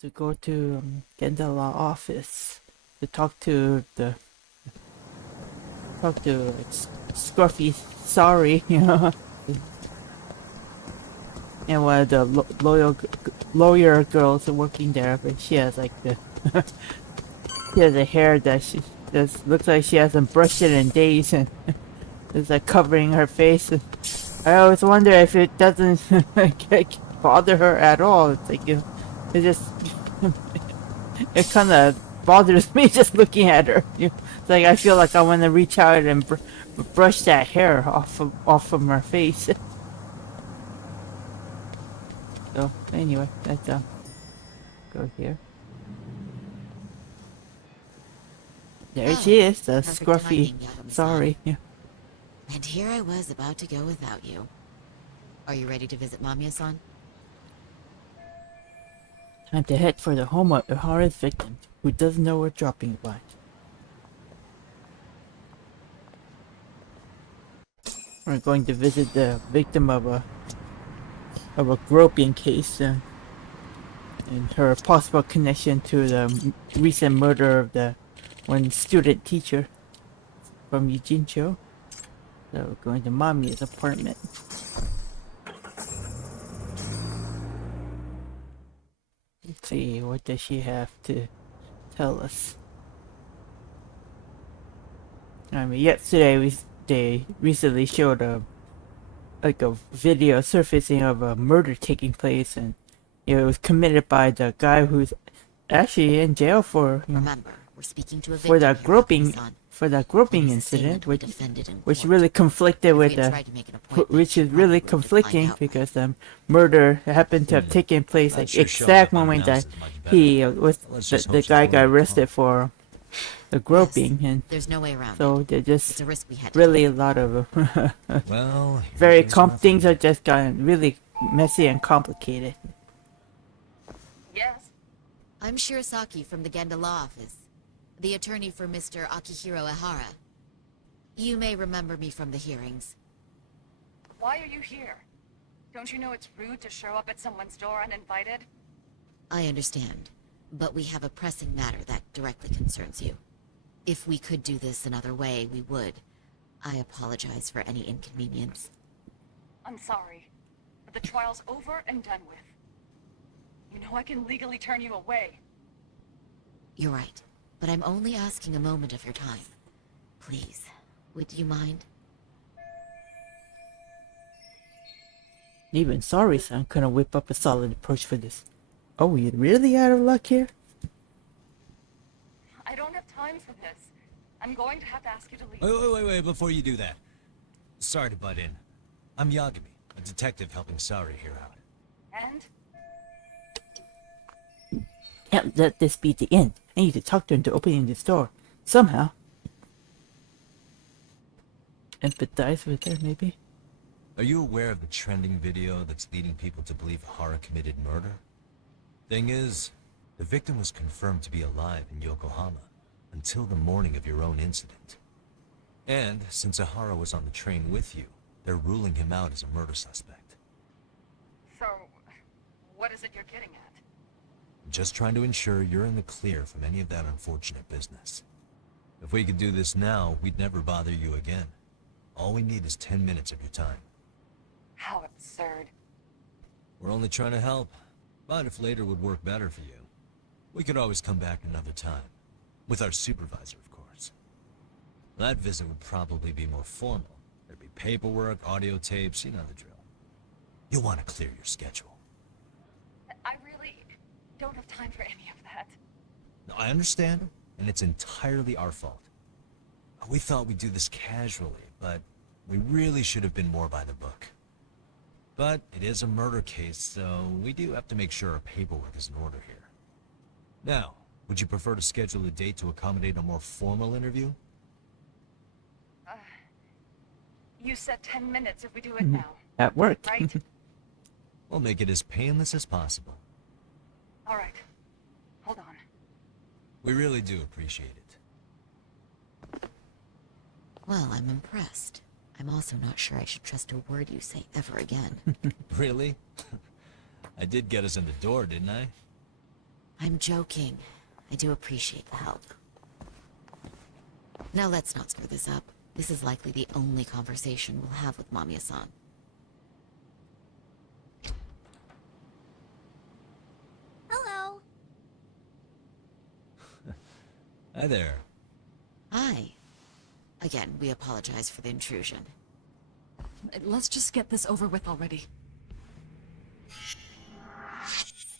To go to get the law office to talk to like, Scruffy. Sorry, you know. And one of the lawyer girls working there, but she has like she has a hair that she just looks like she hasn't brushed it in days, and it's like covering her face. I always wonder if it doesn't bother her at all. It's like it just it kind of bothers me just looking at her. It's like I feel like I want to reach out and brush that hair off from her face. So anyway, let's go here. There she is, the Scruffy. Sorry. Yeah. And here I was about to go without you. Are you ready to visit Mamiya-san? Time to head for the home of Ihara's victim, who doesn't know we're dropping by. We're going to visit the victim of a groping case, and her possible connection to the recent murder of the one student teacher from Eugene-cho. So we're going to Mamiya's apartment. Let's see, what does she have to tell us? I mean, yesterday they recently showed a video surfacing of a murder taking place, and it was committed by the guy who's actually in jail for Remember, we're speaking to a for victim that groping incident, which really conflicted with which is really conflicting because the murder happened to have taken place like exact moment that he was the guy got arrested for the groping, and there's no way around so they're just it's a risk we had really a lot of well, very things are just gotten really messy and complicated. Yes. I'm Shirasaki from the Genda Law Office, the attorney for Mr. Akihiro Ihara. You may remember me from the hearings. Why are you here? Don't you know it's rude to show up at someone's door uninvited? I understand, but we have a pressing matter that directly concerns you. If we could do this another way, we would. I apologize for any inconvenience. I'm sorry, but the trial's over and done with. You know I can legally turn you away. You're right, but I'm only asking a moment of your time. Please, would you mind? Even sorry-san couldn't whip up a solid approach for this. Oh, you're really out of luck here? I don't have time for this. I'm going to have to ask you to leave. Wait, before you do that. Sorry to butt in. I'm Yagami, a detective helping Sari here out. And? Can't let this be the end. I need to talk to him to opening this door. Somehow. Empathize with her, maybe? Are you aware of the trending video that's leading people to believe Hara committed murder? Thing is, the victim was confirmed to be alive in Yokohama until the morning of your own incident. And since Ihara was on the train with you, they're ruling him out as a murder suspect. So, what is it you're getting at? Just trying to ensure you're in the clear from any of that unfortunate business. If we could do this now, we'd never bother you again. All we need is 10 minutes of your time. How absurd. We're only trying to help, but if later would work better for you, we could always come back another time. With our supervisor, of course. That visit would probably be more formal. There'd be paperwork, audio tapes, you know the drill. You'll want to clear your schedule. I really don't have time for any of that. No, I understand, and it's entirely our fault. We thought we'd do this casually, but we really should have been more by the book. But it is a murder case, so we do have to make sure our paperwork is in order here. Now, would you prefer to schedule a date to accommodate a more formal interview? You said 10 minutes if we do it now. At work. Right? We'll make it as painless as possible. All right. Hold on. We really do appreciate it. Well, I'm impressed. I'm also not sure I should trust a word you say ever again. Really? I did get us in the door, didn't I? I'm joking. I do appreciate the help. Now let's not screw this up. This is likely the only conversation we'll have with Mamiya-san. Hello. Hi there. Hi. Again, we apologize for the intrusion. Let's just get this over with already.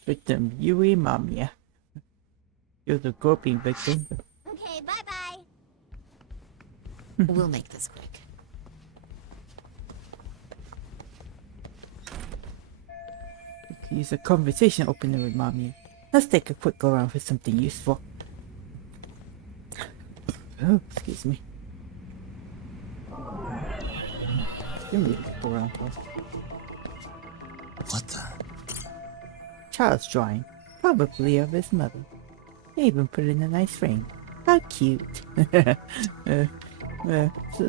Victim Yui Mamiya. You're the groping victim. Okay, bye-bye. We'll make this quick. Use a conversation opener with Mamiya. Let's take a quick go around for something useful. Oh, excuse me. Give me a quick go around for. What the? Child's drawing, probably of his mother. They even put it in a nice frame. How cute.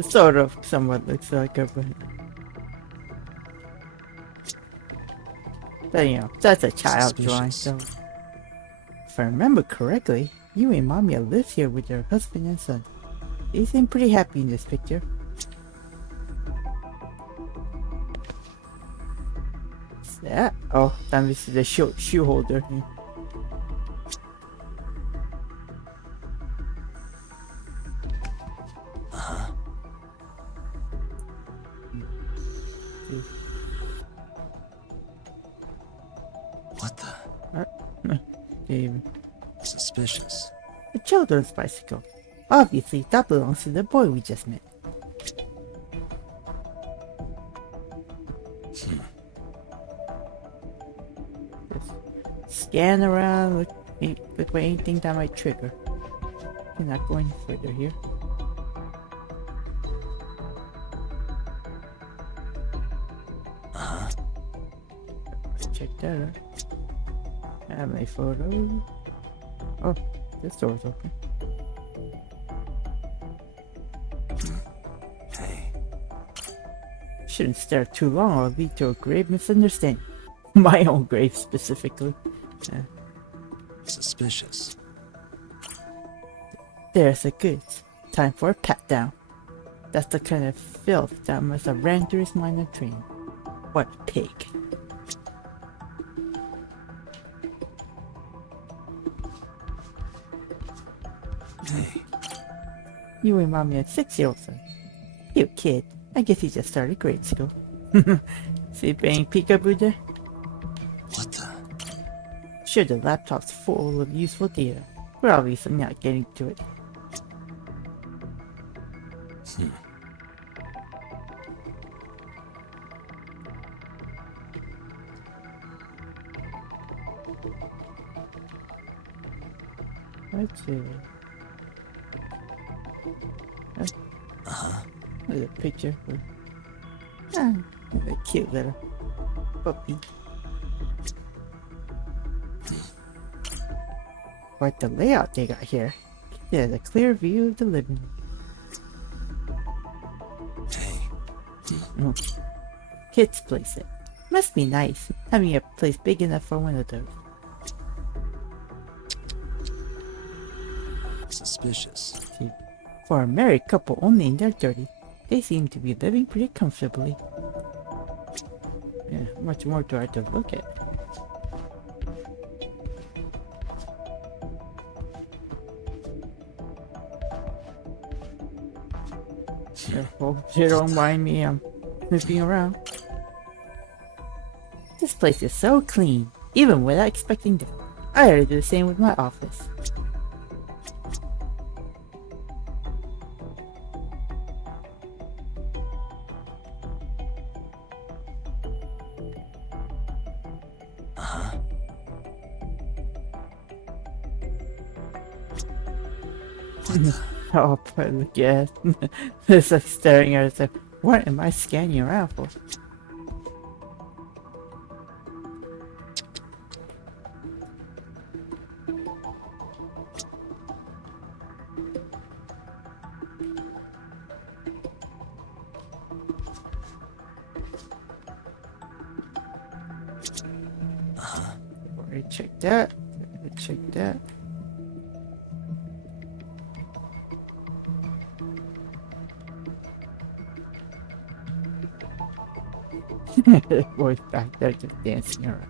Sort of, somewhat looks like her, but you know, that's a child drawing, so... If I remember correctly, Yui and Mamiya lives here with their husband and son. They seem pretty happy in this picture. What's that? Oh, damn, this is a shoe holder. What the? David. Suspicious. A children's bicycle. Obviously, that belongs to the boy we just met. Just scan around, look for anything that might trigger. We're not going further here. Check that out. I have a photo. Oh, this door's open. Hey. Shouldn't stare too long or lead to a grave misunderstanding. My own grave, specifically. Suspicious. There's the goods. Time for a pat down. That's the kind of filth that must have ran through his mind and train. What a pig. Hey. You and Mommy had 6-year-old son. Cute kid. I guess he just started grade school. See playing peekaboo there? What the? Sure, the laptop's full of useful data. We're obviously not getting to it. Let's see. There's a picture for a cute little puppy. Quite the layout they got here. Yeah, a clear view of the living room. Hey. Kids place it. Must be nice having a place big enough for one of those. Suspicious. See, for a married couple only in their 30s, they seem to be living pretty comfortably. Yeah, much more to have to look at. Careful, you don't mind me, I'm snooping around. This place is so clean, even without expecting that. I ought to do the same with my office. Oh, but look at it. It's like staring at it. Like, what am I scanning around for? Alright, check that. Check that. Boy's back there just dancing around.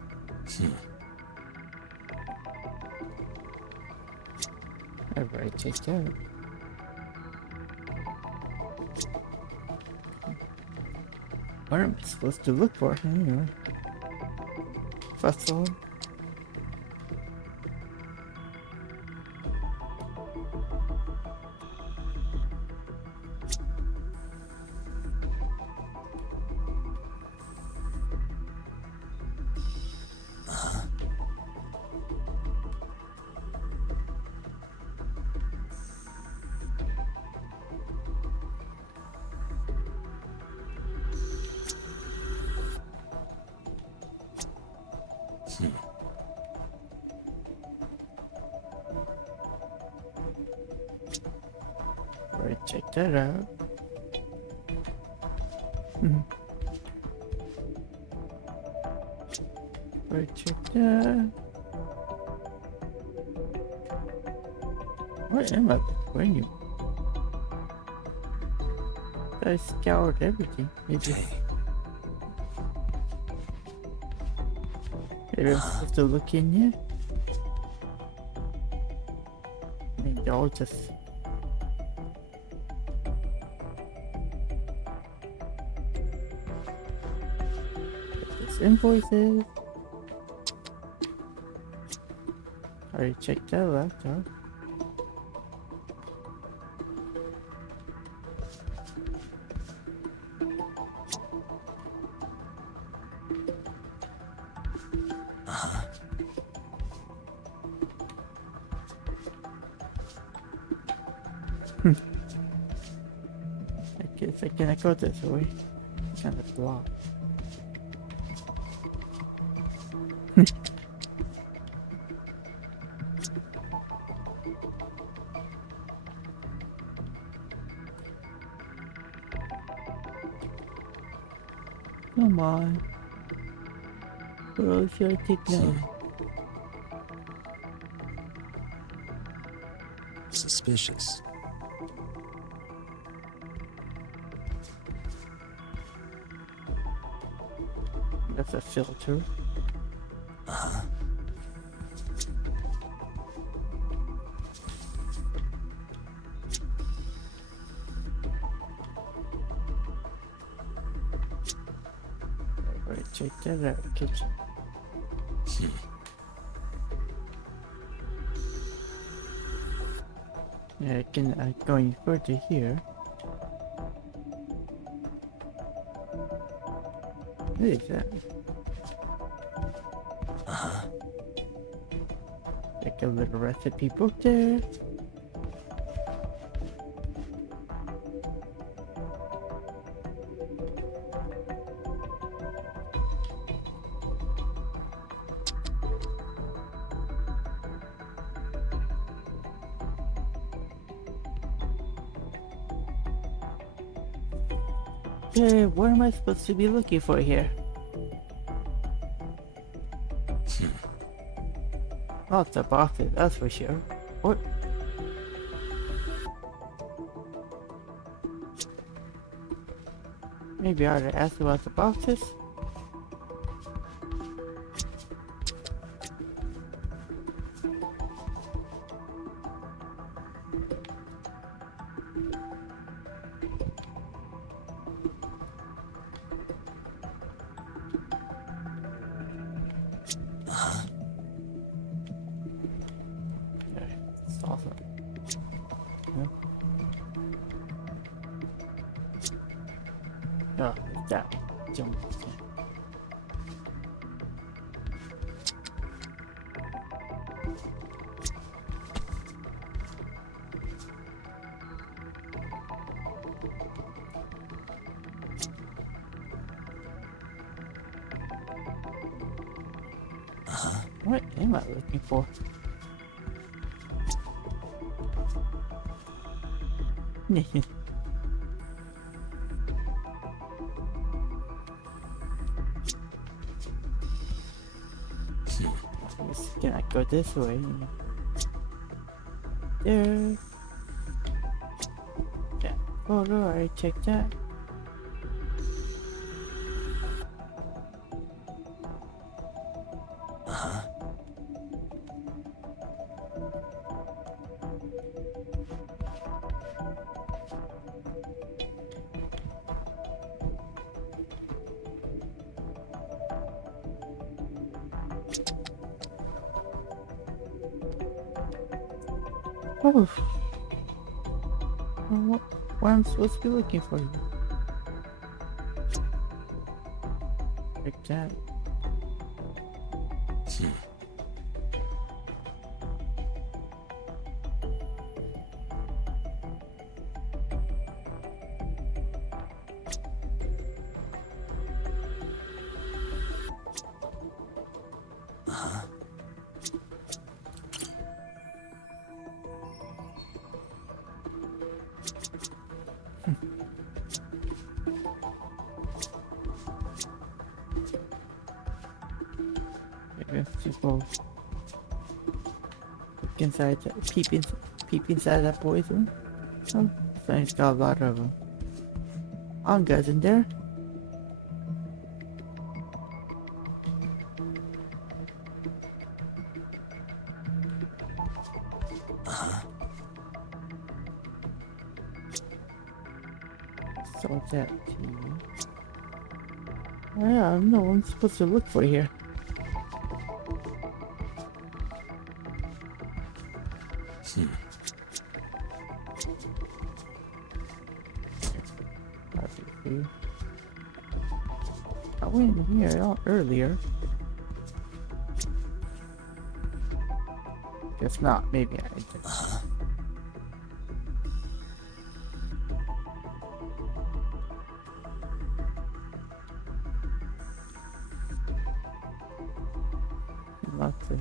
Alright, check that. What am I supposed to look for anyway? Fossil. Right, check that out. Right, check that. Where am I? Where are you? I scoured everything. Maybe I'm supposed to look in here? I mean, they're all just... There's invoices. Already checked that laptop. I guess I cannot go this way. Kind of blocked. Come on. Where should I take now? Suspicious. That's a filter. Alright, check that out. Kitchen. Yeah, I can going further here. What is that? Like a little recipe book there. Okay, what am I supposed to be looking for here? Lots of boxes, that's for sure. What? Maybe I ought to ask about the boxes? Oh, that jump. What am I looking for? Just cannot go this way. There. That photo, I checked that. Oh. What am I supposed to be looking for here? Like that. Maybe I have to go look inside, peep inside that boy's room. Oh, so he's got a lot of them. Guys in there. So that TV. Oh yeah, I don't know what I'm supposed to look for here. Obviously. I went in here earlier. Guess not, maybe I did. Lots of...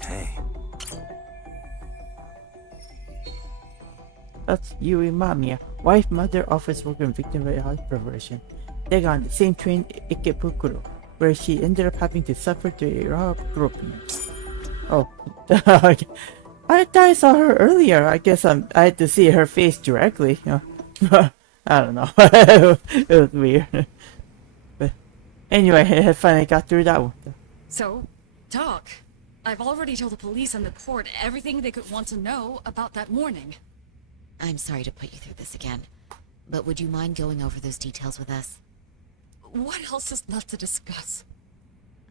Hey. That's Yui Mamiya, wife, mother, office worker, and victim of child perversion. They got on the same train, Ikebukuro, where she ended up having to suffer to Iraq groping. Oh, I thought I saw her earlier. I guess I had to see her face directly. You know? I don't know. It was weird. But anyway, I finally got through that one. So, talk. I've already told the police and the court everything they could want to know about that morning. I'm sorry to put you through this again, but would you mind going over those details with us? What else is left to discuss?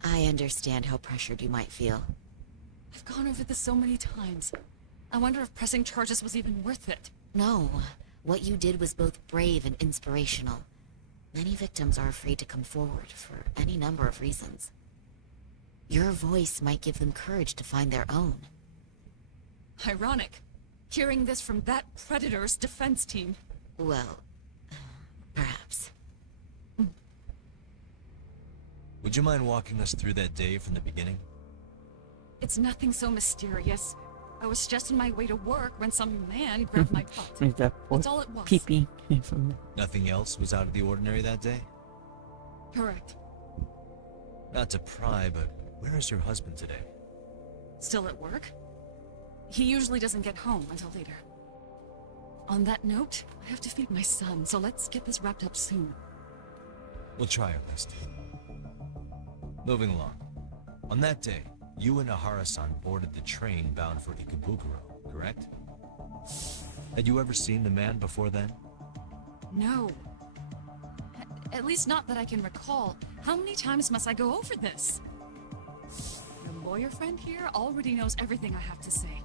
I understand how pressured you might feel. I've gone over this so many times. I wonder if pressing charges was even worth it. No, what you did was both brave and inspirational. Many victims are afraid to come forward for any number of reasons. Your voice might give them courage to find their own. Ironic. Hearing this from that predator's defense team. Well, perhaps. Would you mind walking us through that day from the beginning? It's nothing so mysterious. I was just on my way to work when some man grabbed my butt. Is that boy That's all it was. peeping from Nothing else was out of the ordinary that day? Correct. Not to pry, but where is your husband today? Still at work? He usually doesn't get home until later. On that note, I have to feed my son, so let's get this wrapped up soon. We'll try our best. Moving along. On that day, you and Ahara-san boarded the train bound for Ikebukuro, correct? Had you ever seen the man before then? No. At least not that I can recall. How many times must I go over this? Your lawyer friend here already knows everything I have to say.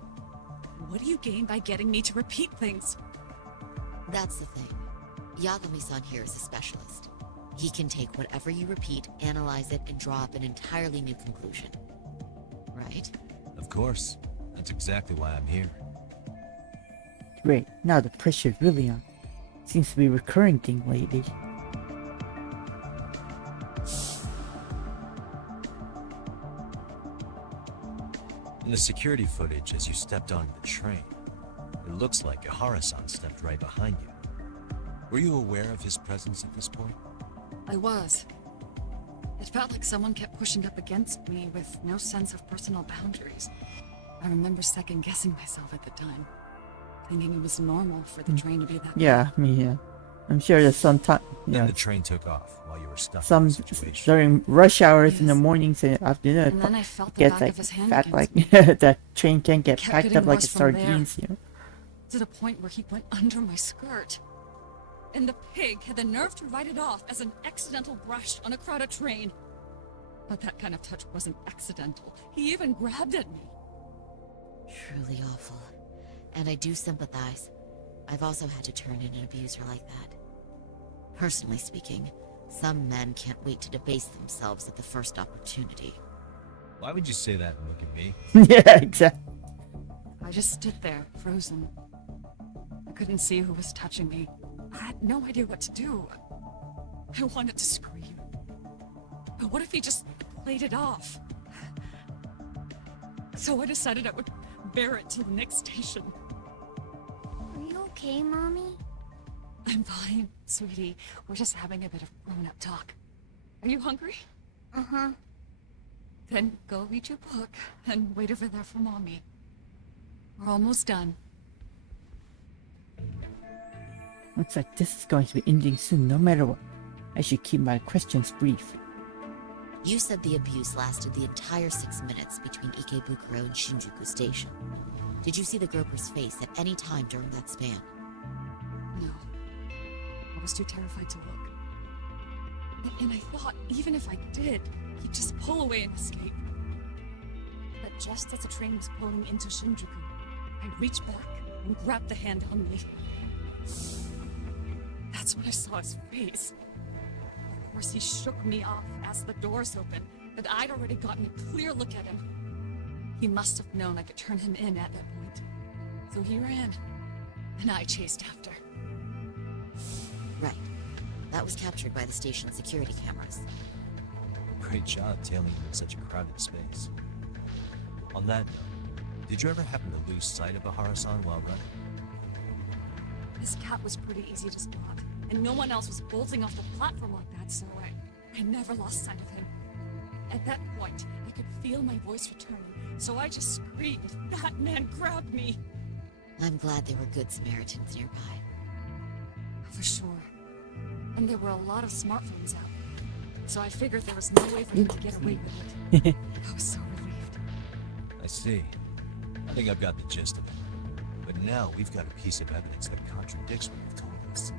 What do you gain by getting me to repeat things? That's the thing. Yagami-san here is a specialist. He can take whatever you repeat, analyze it, and draw up an entirely new conclusion. Right? Of course. That's exactly why I'm here. Great, now the pressure's really on. Seems to be a recurring thing lately. the security footage as you stepped onto the train, it looks like Ihara-san stepped right behind you. Were you aware of his presence at this point? I was. It felt like someone kept pushing up against me with no sense of personal boundaries. I remember second-guessing myself at the time, thinking it was normal for the train to be that Yeah, I mean, yeah. I'm sure there's some time. Then Yeah, the train took off while you were stuck in some the situation. during rush hours in the Yes. mornings and afternoon. And then I felt the Gets back like of his hand packed against like me. that train can get Kept packed getting up like worse from there. sardines. You know. To the point where he went under my skirt. And the pig had the nerve to write it off as an accidental brush on a crowded train. But that kind of touch wasn't accidental. He even grabbed at me. Truly awful. And I do sympathize. I've also had to turn in an abuser like that. Personally speaking, some men can't wait to debase themselves at the first opportunity. Why would you say that and look at me? Yeah, exactly. I just stood there, frozen. I couldn't see who was touching me. I had no idea what to do. I wanted to scream. But what if he just played it off? So I decided I would bear it till the next station. Are you okay, Mommy? I'm fine, sweetie. We're just having a bit of grown-up talk. Are you hungry? Uh-huh. Then go read your book and wait over there for Mommy. We're almost done. Looks like this is going to be ending soon, no matter what. I should keep my questions brief. You said the abuse lasted the entire 6 minutes between Ikebukuro and Shinjuku Station. Did you see the groper's face at any time during that span? No. I was too terrified to look. And I thought, even if I did, he'd just pull away and escape. But just as the train was pulling into Shinjuku, I reached back and grabbed the hand on me. That's when I saw his face. Of course, he shook me off as the doors opened, but I'd already gotten a clear look at him. He must have known I could turn him in at that point. So he ran, and I chased after. Right. That was captured by the station's security cameras. Great job tailing him in such a crowded space. On that note, did you ever happen to lose sight of Ihara-san while running? His cat was pretty easy to spot, and no one else was bolting off the platform like that, so I never lost sight of him. At that point, I could feel my voice returning, so I just screamed. That man grabbed me! I'm glad there were good Samaritans nearby. For sure. And there were a lot of smartphones out, so I figured there was no way for him to get away with it. I was so relieved. I see. I think I've got the gist of it. But now we've got a piece of evidence that contradicts what you've told us.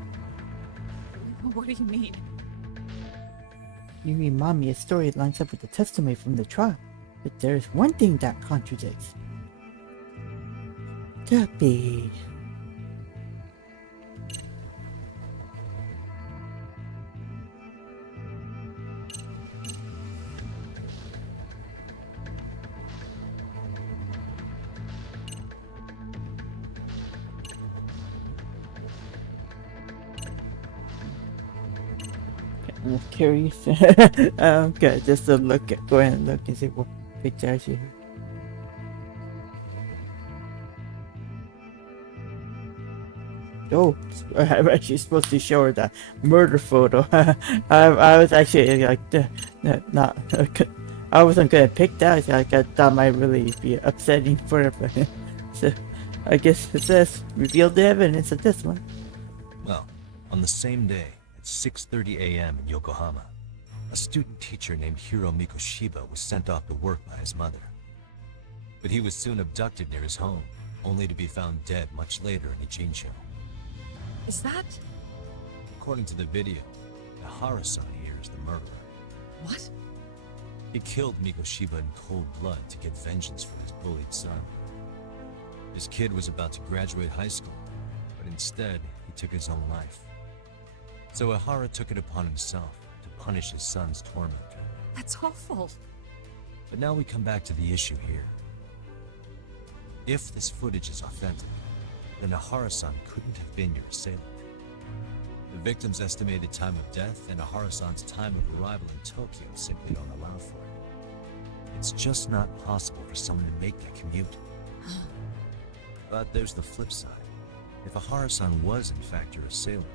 What do you mean? You remind me a story that lines up with the testimony from the trial, but there's one thing that contradicts. Tuppy. I'm curious. Okay, just to look at, go ahead and look and see what picture I should. Oh, I'm actually supposed to show her that murder photo. I was actually like, not. I wasn't gonna pick that. Like, I thought might really be upsetting for her. But, so, I guess it says reveal the evidence of this one. Well, on the same day, at 6:30 a.m. in Yokohama, a student teacher named Hiro Mikoshiba was sent off to work by his mother. But he was soon abducted near his home, only to be found dead much later in Ichincho. Is that... According to the video, Ihara-san here is the murderer. what? He killed Mikoshiba in cold blood to get vengeance for his bullied son. His kid was about to graduate high school, but instead, he took his own life. So Ihara took it upon himself to punish his son's tormentor. That's awful. But now we come back to the issue here. If this footage is authentic, then Ihara-san couldn't have been your assailant. The victim's estimated time of death and Ihara-san's time of arrival in Tokyo simply don't allow for it. It's just not possible for someone to make that commute. But there's the flip side. If Ahara-san was in fact your assailant,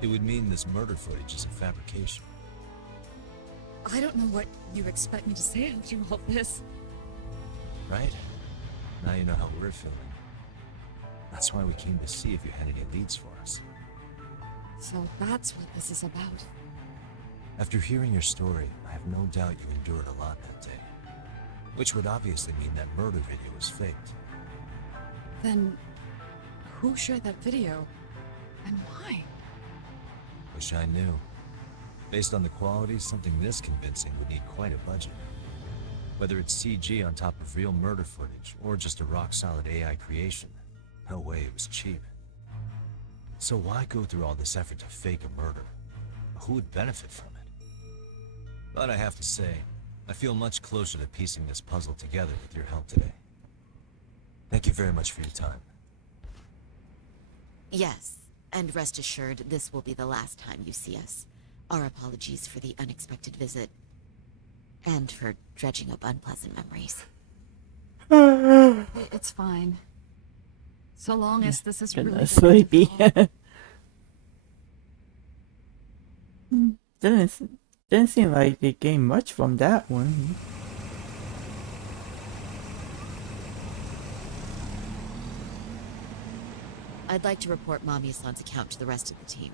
it would mean this murder footage is a fabrication. I don't know what you expect me to say after all this. Right? Now you know how we're feeling. That's why we came to see if you had any leads for us. So that's what this is about. After hearing your story, I have no doubt you endured a lot that day. Which would obviously mean that murder video was faked. Then, who shared that video? And why? Wish I knew. Based on the quality, something this convincing would need quite a budget. Whether it's CG on top of real murder footage, or just a rock-solid AI creation, no way it was cheap. So why go through all this effort to fake a murder? Who would benefit from it? But I have to say, I feel much closer to piecing this puzzle together with your help today. Thank you very much for your time. Yes, and rest assured, this will be the last time you see us. Our apologies for the unexpected visit. And for dredging up unpleasant memories. It's fine. So long as this is really Kinda sleepy. Didn't seem like they gained much from that one. I'd like to report Mami-san's account to the rest of the team.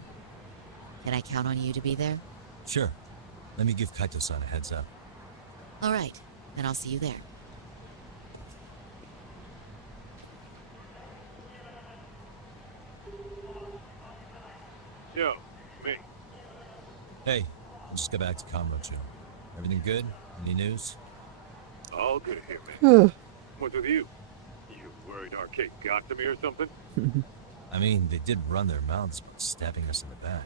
Can I count on you to be there? Sure. Let me give Kaito-san a heads up. All right, then I'll see you there. Yo, me. Hey, I just got back to Kanmocho. Everything good? Any news? All good here, man. What's with you? You worried Arcade got to me or something? I mean, they did run their mouths about stabbing us in the back.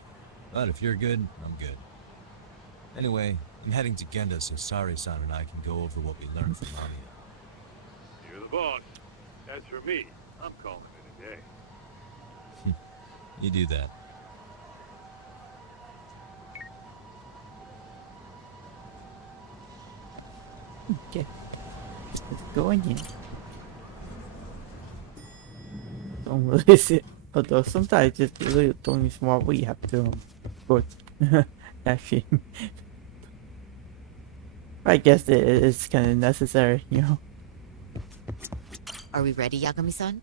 But if you're good, I'm good. Anyway, I'm heading to Genda so Sari-san and I can go over what we learned from Mamiya. You're the boss. As for me, I'm calling it a day. You do that. Okay. Let's go in here. Don't release it. Although sometimes just really don't use what we have to go actually. I guess it is kind of necessary, you know. Are we ready, Yagami-san?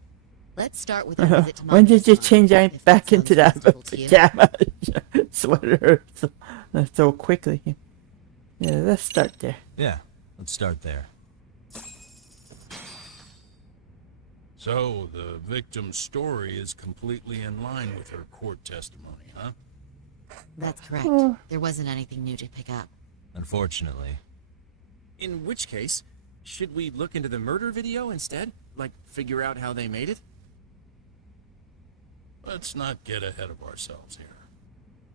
Let's start with our visit to When did you Mami-san, change if back into sounds that reasonable to you. pajama sweater so quickly? Yeah, let's start there. Yeah, let's start there. So, the victim's story is completely in line with her court testimony, huh? That's correct. There wasn't anything new to pick up. Unfortunately. In which case, should we look into the murder video instead? Like, figure out how they made it? Let's not get ahead of ourselves here.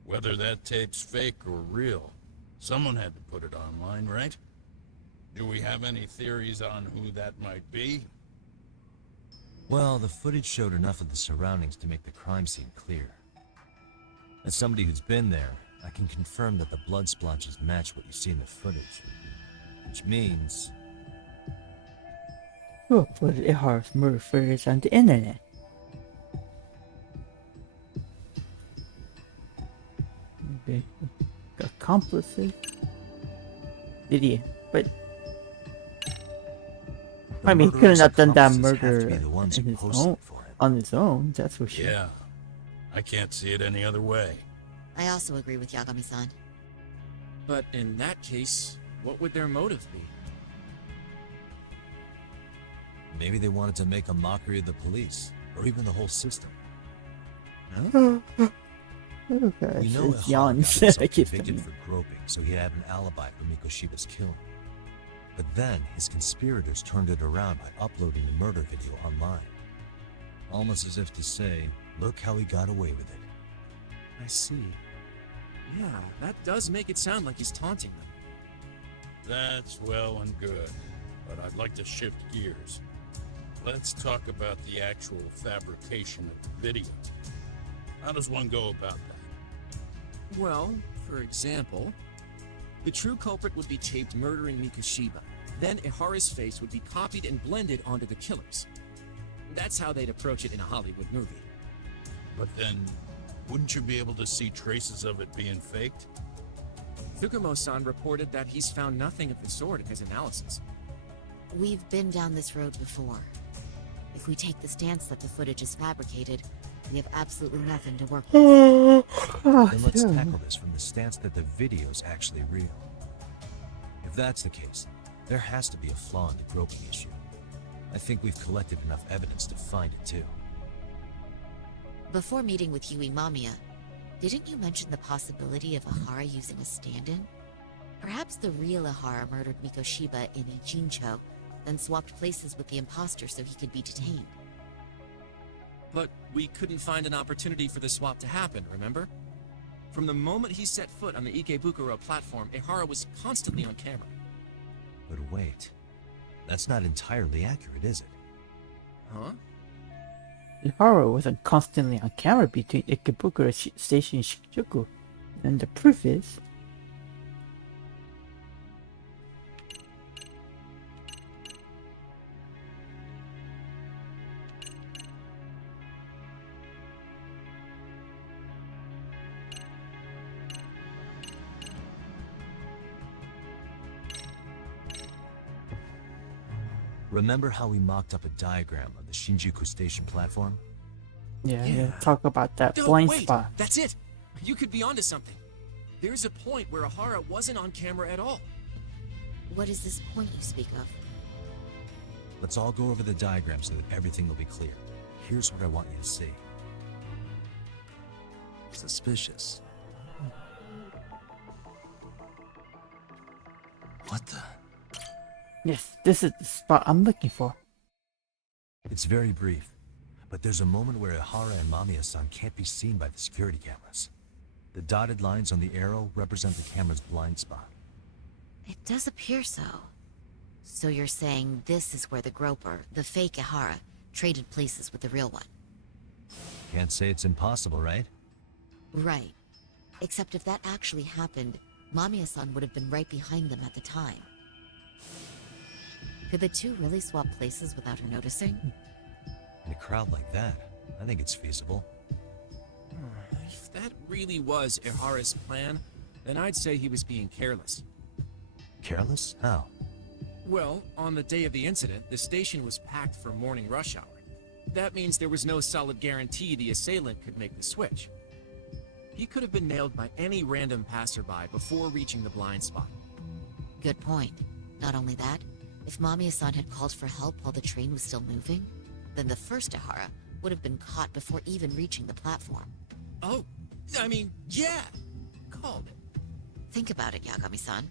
Whether that tape's fake or real, someone had to put it online, right? Do we have any theories on who that might be? Well, the footage showed enough of the surroundings to make the crime scene clear. As somebody who's been there, I can confirm that the blood splotches match what you see in the footage. Which means... Oh, but it has murder footage on the internet. Okay. Accomplices. Video, but the I mean, he couldn't murderer's have done that accomplices have to murder be the ones in who his posted own, it for him. on his own. That's for sure. Yeah. I can't see it any other way. I also agree with Yagami-san. But in that case, what would their motive be? Maybe they wanted to make a mockery of the police, or even the whole system. Okay, We know it's Ihara got yawns. himself I keep convicted thinking. for groping, so he had an alibi for Mikoshiba's killing. But then, his conspirators turned it around by uploading the murder video online. Almost as if to say, look how he got away with it. I see. Yeah, that does make it sound like he's taunting them. That's well and good, but I'd like to shift gears. Let's talk about the actual fabrication of the video. How does one go about that? Well, for example, the true culprit would be taped murdering Mikoshiba. Then Ihara's face would be copied and blended onto the killer's. That's how they'd approach it in a Hollywood movie. But then, wouldn't you be able to see traces of it being faked? Fukumo-san reported that he's found nothing of the sort in his analysis. We've been down this road before. If we take the stance that the footage is fabricated, we have absolutely nothing to work with. Then let's tackle this from the stance that the video's actually real. If that's the case, there has to be a flaw in the groping issue. I think we've collected enough evidence to find it too. Before meeting with Yui Mamiya, didn't you mention the possibility of Ihara using a stand-in? Perhaps the real Ihara murdered Mikoshiba in Ijincho, then swapped places with the imposter so he could be detained. But we couldn't find an opportunity for the swap to happen, remember? From the moment he set foot on the Ikebukuro platform, Ihara was constantly on camera. But wait, that's not entirely accurate, is it? Huh? Ihara wasn't constantly on camera between Ikebukuro Station and Shinjuku, and the proof is... Remember how we mocked up a diagram of the Shinjuku Station platform? Yeah, talk about that No, blind wait, spot. that's it! You could be onto something. There's a point where Ihara wasn't on camera at all. What is this point you speak of? Let's all go over the diagram so that everything will be clear. Here's what I want you to see. Suspicious. What the? Yes, this is the spot I'm looking for. It's very brief, but there's a moment where Ihara and Mamiya-san can't be seen by the security cameras. The dotted lines on the arrow represent the camera's blind spot. It does appear so. So you're saying this is where the groper, the fake Ihara, traded places with the real one? Can't say it's impossible, right? Right. Except if that actually happened, Mamiya-san would have been right behind them at the time. Could the two really swap places without her noticing? In a crowd like that, I think it's feasible. If that really was Ihara's plan, then I'd say he was being careless. Careless? How? Well, on the day of the incident, the station was packed for morning rush hour. That means there was no solid guarantee the assailant could make the switch. He could have been nailed by any random passerby before reaching the blind spot. Good point. Not only that, if Mamiya-san had called for help while the train was still moving, then the first Ihara would have been caught before even reaching the platform. Oh, I mean, yeah! Called it. Think about it, Yagami-san.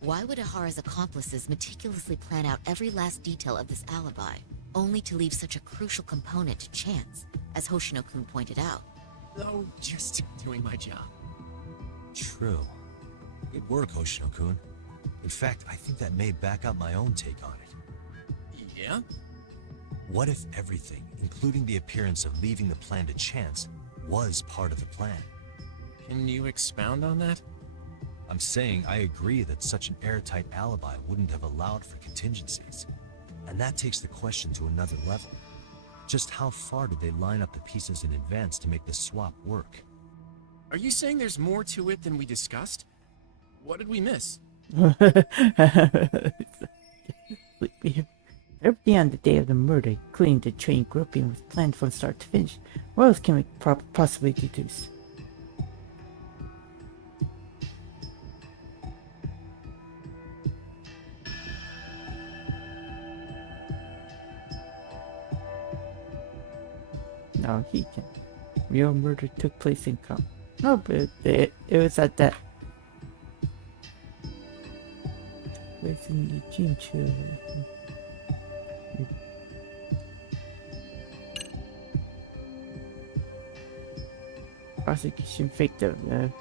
Why would Ihara's accomplices meticulously plan out every last detail of this alibi, only to leave such a crucial component to chance, as Hoshino-kun pointed out? Oh, just doing my job. True. Good work, Hoshino-kun. In fact, I think that may back up my own take on it. Yeah? What if everything, including the appearance of leaving the plan to chance, was part of the plan? Can you expound on that? I'm saying I agree that such an airtight alibi wouldn't have allowed for contingencies. And that takes the question to another level. Just how far did they line up the pieces in advance to make the swap work? Are you saying there's more to it than we discussed? What did we miss? Everything on the day of the murder, including the train grouping, was planned from start to finish. What else can we possibly deduce? No, he can. Real murder took place in No, but it was at that. Place in Ijincho. Prosecution faked them.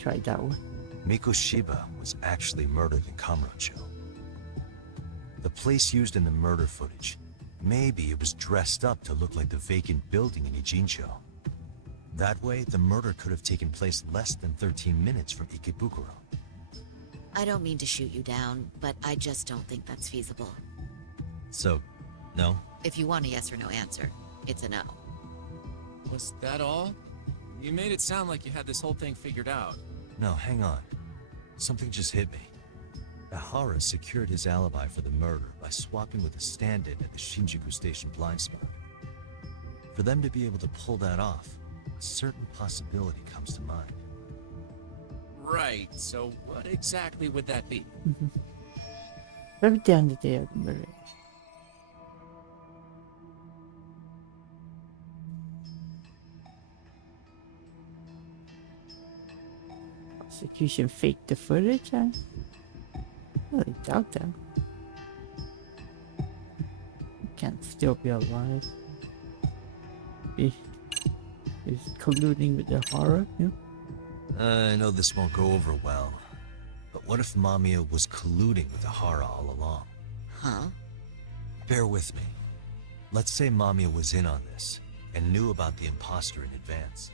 Try that one. Mikoshiba was actually murdered in Kamurocho. The place used in the murder footage, maybe it was dressed up to look like the vacant building in Ijincho. That way, the murder could have taken place less than 13 minutes from Ikebukuro. I don't mean to shoot you down, but I just don't think that's feasible. So, no? If you want a yes or no answer, it's a no. Was that all? You made it sound like you had this whole thing figured out. No, hang on. Something just hit me. Ihara secured his alibi for the murder by swapping with a stand-in at the Shinjuku Station blind spot. For them to be able to pull that off, a certain possibility comes to mind. Right, so what exactly would that be? Right down the day of the murder. Prosecution faked the footage, huh? Really doubt that. He can't still be alive. He's colluding with the horror, yeah? I know this won't go over well, but what if Mamiya was colluding with Ihara all along? Huh? Bear with me. Let's say Mamiya was in on this, and knew about the imposter in advance.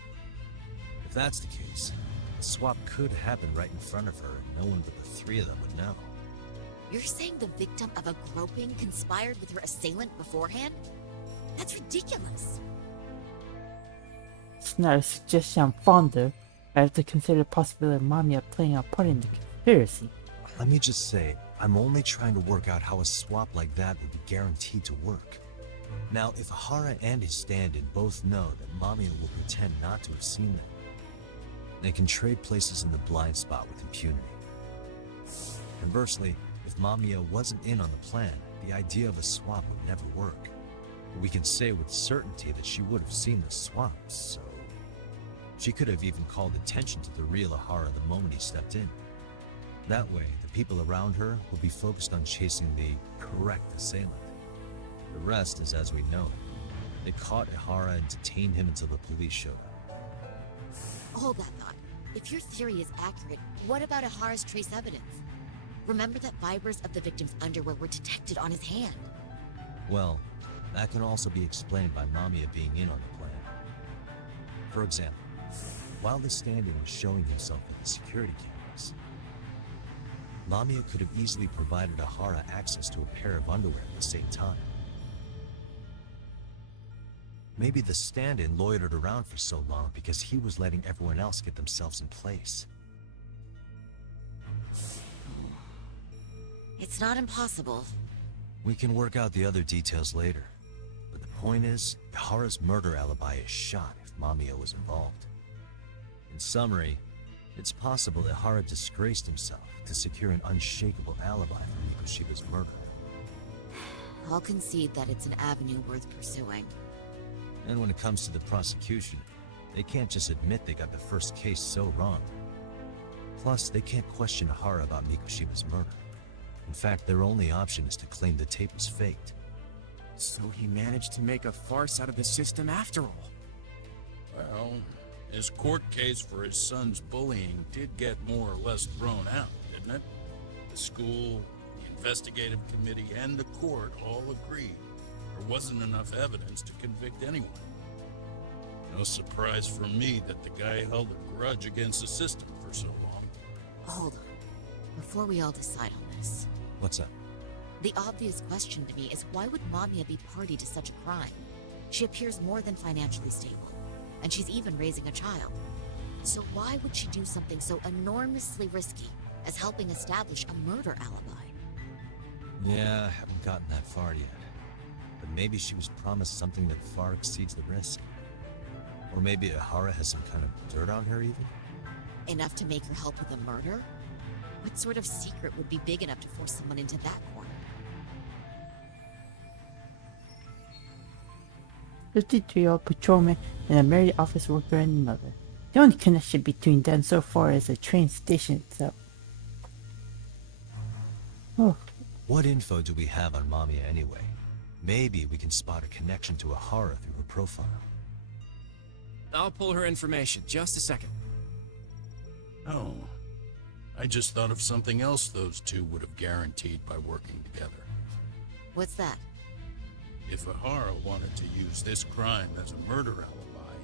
If that's the case, the swap could happen right in front of her, and no one but the three of them would know. You're saying the victim of a groping conspired with her assailant beforehand? That's ridiculous. It's not a suggestion I'm fond of. I have to consider the possibility of Mamiya playing a part in the conspiracy. Let me just say, I'm only trying to work out how a swap like that would be guaranteed to work. Now, if Ihara and his stand-in both know that Mamiya will pretend not to have seen them, they can trade places in the blind spot with impunity. Conversely, if Mamiya wasn't in on the plan, the idea of a swap would never work. We can say with certainty that she would have seen the swap, so... She could have even called attention to the real Ihara the moment he stepped in. That way, the people around her will be focused on chasing the correct assailant. The rest is as we know it. They caught Ihara and detained him until the police showed up. Hold that thought. If your theory is accurate, what about Ihara's trace evidence? Remember that fibers of the victim's underwear were detected on his hand. Well, that can also be explained by Mamiya being in on the plan. For example, while the stand-in was showing himself at the security cameras, Mamiya could have easily provided Ihara access to a pair of underwear at the same time. Maybe the stand-in loitered around for so long because he was letting everyone else get themselves in place. It's not impossible. We can work out the other details later. But the point is, Ihara's murder alibi is shot if Mamiya was involved. In summary, it's possible that Ihara disgraced himself to secure an unshakable alibi for Mikoshiba's murder. I'll concede that it's an avenue worth pursuing. And when it comes to the prosecution, they can't just admit they got the first case so wrong. Plus, they can't question Ihara about Mikoshiba's murder. In fact, their only option is to claim the tape was faked. So he managed to make a farce out of the system after all. Well, his court case for his son's bullying did get more or less thrown out, didn't it? The school, the investigative committee, and the court all agreed there wasn't enough evidence to convict anyone. No surprise for me that the guy held a grudge against the system for so long. Hold on. Before we all decide on this, What's up? the obvious question to me is why would Mamiya be party to such a crime? She appears more than financially stable, and she's even raising a child. So why would she do something so enormously risky as helping establish a murder alibi? Yeah, I haven't gotten that far yet. But maybe she was promised something that far exceeds the risk. Or maybe Ihara has some kind of dirt on her even? Enough to make her help with a murder? What sort of secret would be big enough to force someone into that corner? 52-year-old patrolman and a married office worker and mother. The only connection between them so far is the train station itself. Oh, What info do we have on Mamiya anyway? Maybe we can spot a connection to Ihara through her profile. I'll pull her information. Just a second. Oh, I just thought of something else those two would have guaranteed by working together. What's that? If Ihara wanted to use this crime as a murder alibi,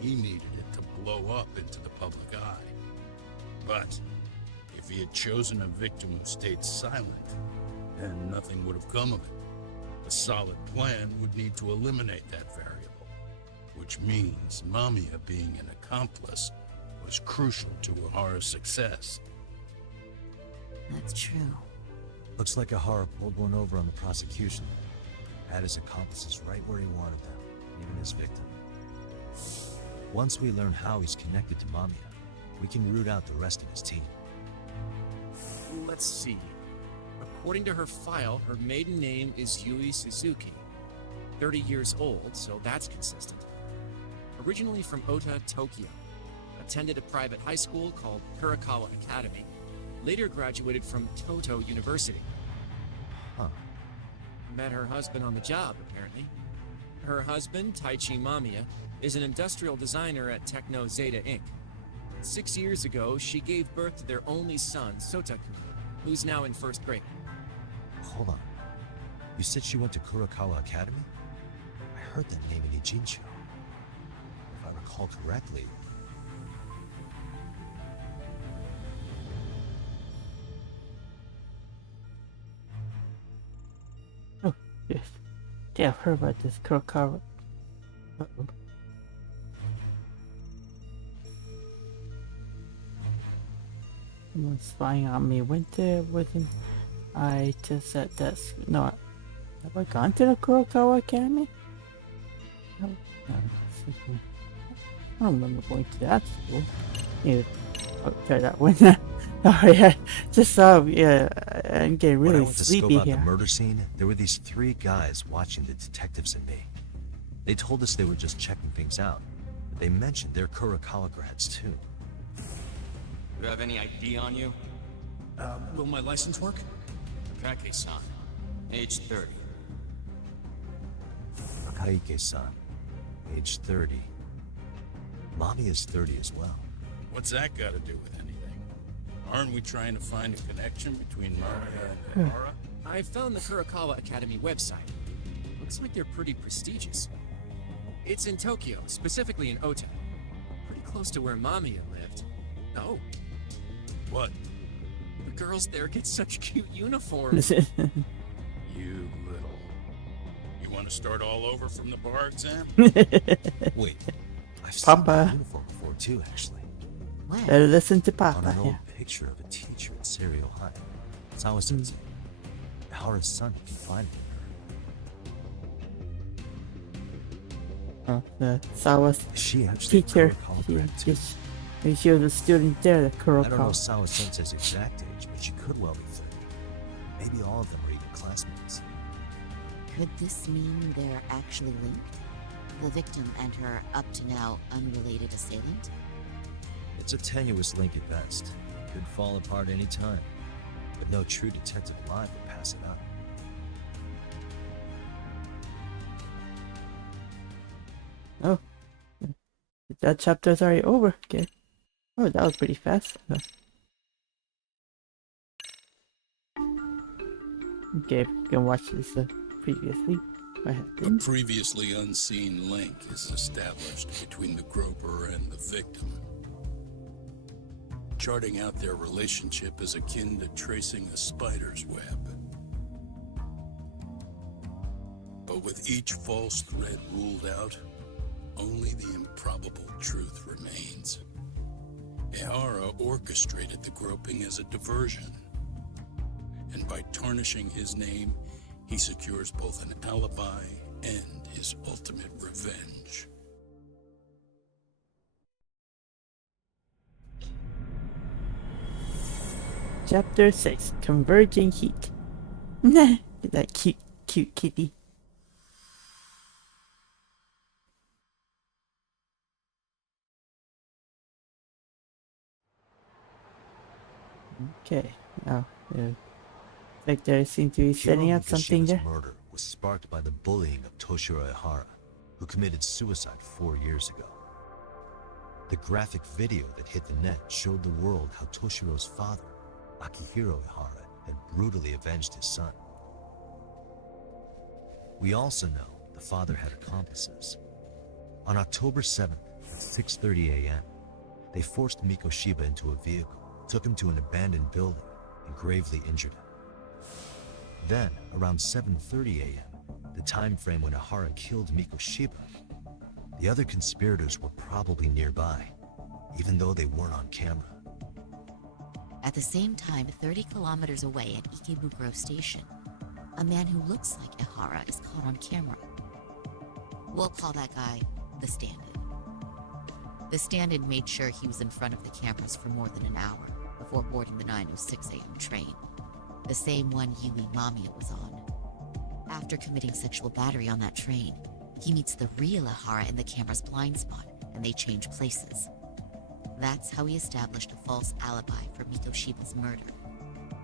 he needed it to blow up into the public eye. But If he had chosen a victim who stayed silent, then nothing would have come of it. A solid plan would need to eliminate that variable, which means Mamiya being an accomplice was crucial to O'Hara's success. That's true. Looks like O'Hara pulled one over on the prosecution. Had his accomplices right where he wanted them, even his victim. Once we learn how he's connected to Mamiya, we can root out the rest of his team. Let's see. According to her file, her maiden name is Yui Suzuki. 30 years old, so that's consistent. Originally from Ota, Tokyo. Attended a private high school called Kurakawa Academy. Later graduated from Toto University. Huh. Met her husband on the job, apparently. Her husband, Taichi Mamiya, is an industrial designer at Techno Zeta Inc. 6 years ago, she gave birth to their only son, Sotaku, who's now in first grade. Hold on. You said she went to Kurakawa Academy? I heard that name in Ijincho. If I recall correctly... Oh, yes. Yeah, I've heard about this Kurokawa. Uh-oh. Someone spying on me. Went there, wasn't I just at that school? No, have I gone to the Kurokawa Academy? No, I don't remember going to that school. Yeah, I'll try that one. Oh yeah, just yeah, I'm getting When I really went to sleepy scope out here. the murder scene, there were these 3 guys watching the detectives and me. They told us they were just checking things out. But they mentioned they're Kurakawa grads too. Do you have any ID on you? Will my license work? Kake-san, age 30. Akaike-san, age 30. Mommy is 30 as well. What's that got to do with anything? Aren't we trying to find a connection between Mamiya and O'Hara? I found the Kurakawa Academy website. Looks like they're pretty prestigious. It's in Tokyo, specifically in Ota. Pretty close to where Mamiya lived. Oh, What? the girls there get such cute uniforms. You little... You want to start all over from the bar exam? Wait, I've seen Papa. that uniform before too, actually. What? Better listen to On Papa. an old Yeah. picture of a teacher in Serio High. Sawa-sensei. O'Hara's son confided in her. Oh, the Sawa's Is she actually a teacher. Kurakawa grad too? She was a student there, the I don't know Kurokawa. Sawa-sensei's exact age, but she could well be 30. Maybe all of them are even classmates. Could this mean they're actually linked? The victim and her up to now unrelated assailant? It's a tenuous link at best. Could fall apart any time. But no true detective alive would pass it up. Oh. That chapter's already over. Okay. Oh, that was pretty fast. Oh. Okay, you can watch this previously. What A happened? previously unseen link is established between the groper and the victim. Charting out their relationship is akin to tracing a spider's web. But with each false thread ruled out, only the improbable truth remains. O'Hara orchestrated the groping as a diversion, and by tarnishing his name, he secures both an alibi and his ultimate revenge. Chapter 6, Converging Heat. Nah, that cute kitty. Okay, now, like they seem to be setting Hiro up something Migashima's there. murder was sparked by the bullying of Toshiro O'Hara, who committed suicide 4 years ago. The graphic video that hit the net showed the world how Toshiro's father, Akihiro O'Hara, had brutally avenged his son. We also know the father had accomplices. On October 7th at 6:30 a.m., they forced Mikoshiba into a vehicle, took him to an abandoned building and gravely injured him. Then, around 7:30 a.m., the time frame when Ihara killed Mikoshiba, the other conspirators were probably nearby, even though they weren't on camera. At the same time, 30 kilometers away at Ikebukuro Station, a man who looks like Ihara is caught on camera. We'll call that guy the stand-in. The stand-in made sure he was in front of the cameras for more than an hour before boarding the 9:06 a.m. train, the same one Yui Mamiya was on. After committing sexual battery on that train, he meets the real Ihara in the camera's blind spot, and they change places. That's how he established a false alibi for Mikoshiba's murder.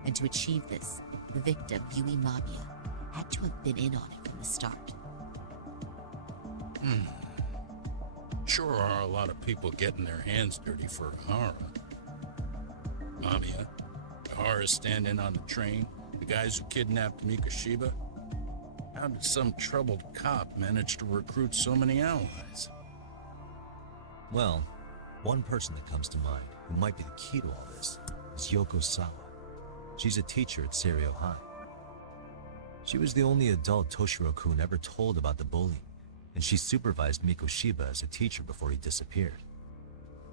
And to achieve this, the victim, Yui Mamiya, had to have been in on it from the start. Sure are a lot of people getting their hands dirty for Ihara. Mamiya, Ihara stand-in on the train, the guys who kidnapped Mikoshiba. How did some troubled cop manage to recruit so many allies? Well, one person that comes to mind who might be the key to all this is Yoko Sawa. She's a teacher at Seiryo High. She was the only adult Toshiro-kun ever told about the bullying, and she supervised Mikoshiba as a teacher before he disappeared.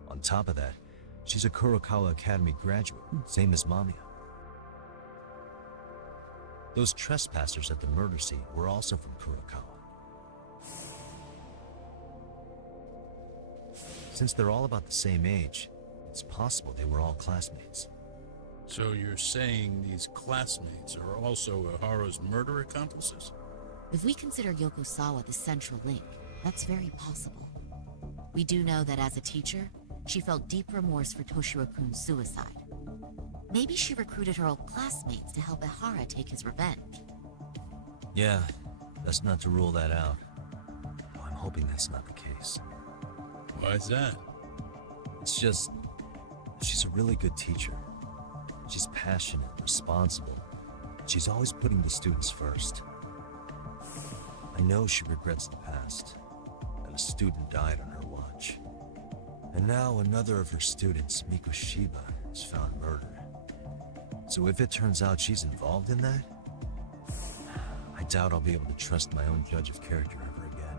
On top of that, she's a Kurokawa Academy graduate, same as Mamiya. Those trespassers at the murder scene were also from Kurokawa. Since they're all about the same age, it's possible they were all classmates. So you're saying these classmates are also Ihara's murder accomplices? If we consider Yoko Sawa the central link, that's very possible. We do know that as a teacher, she felt deep remorse for Toshiro-kun's suicide. Maybe she recruited her old classmates to help Ihara take his revenge. Yeah, that's not to rule that out. Though I'm hoping that's not the case. Why's that? It's just, she's a really good teacher. She's passionate, responsible. She's always putting the students first. I know she regrets the past, that a student died on her watch. And now another of her students, Mikoshiba, is found murdered. So if it turns out she's involved in that, I doubt I'll be able to trust my own judge of character ever again.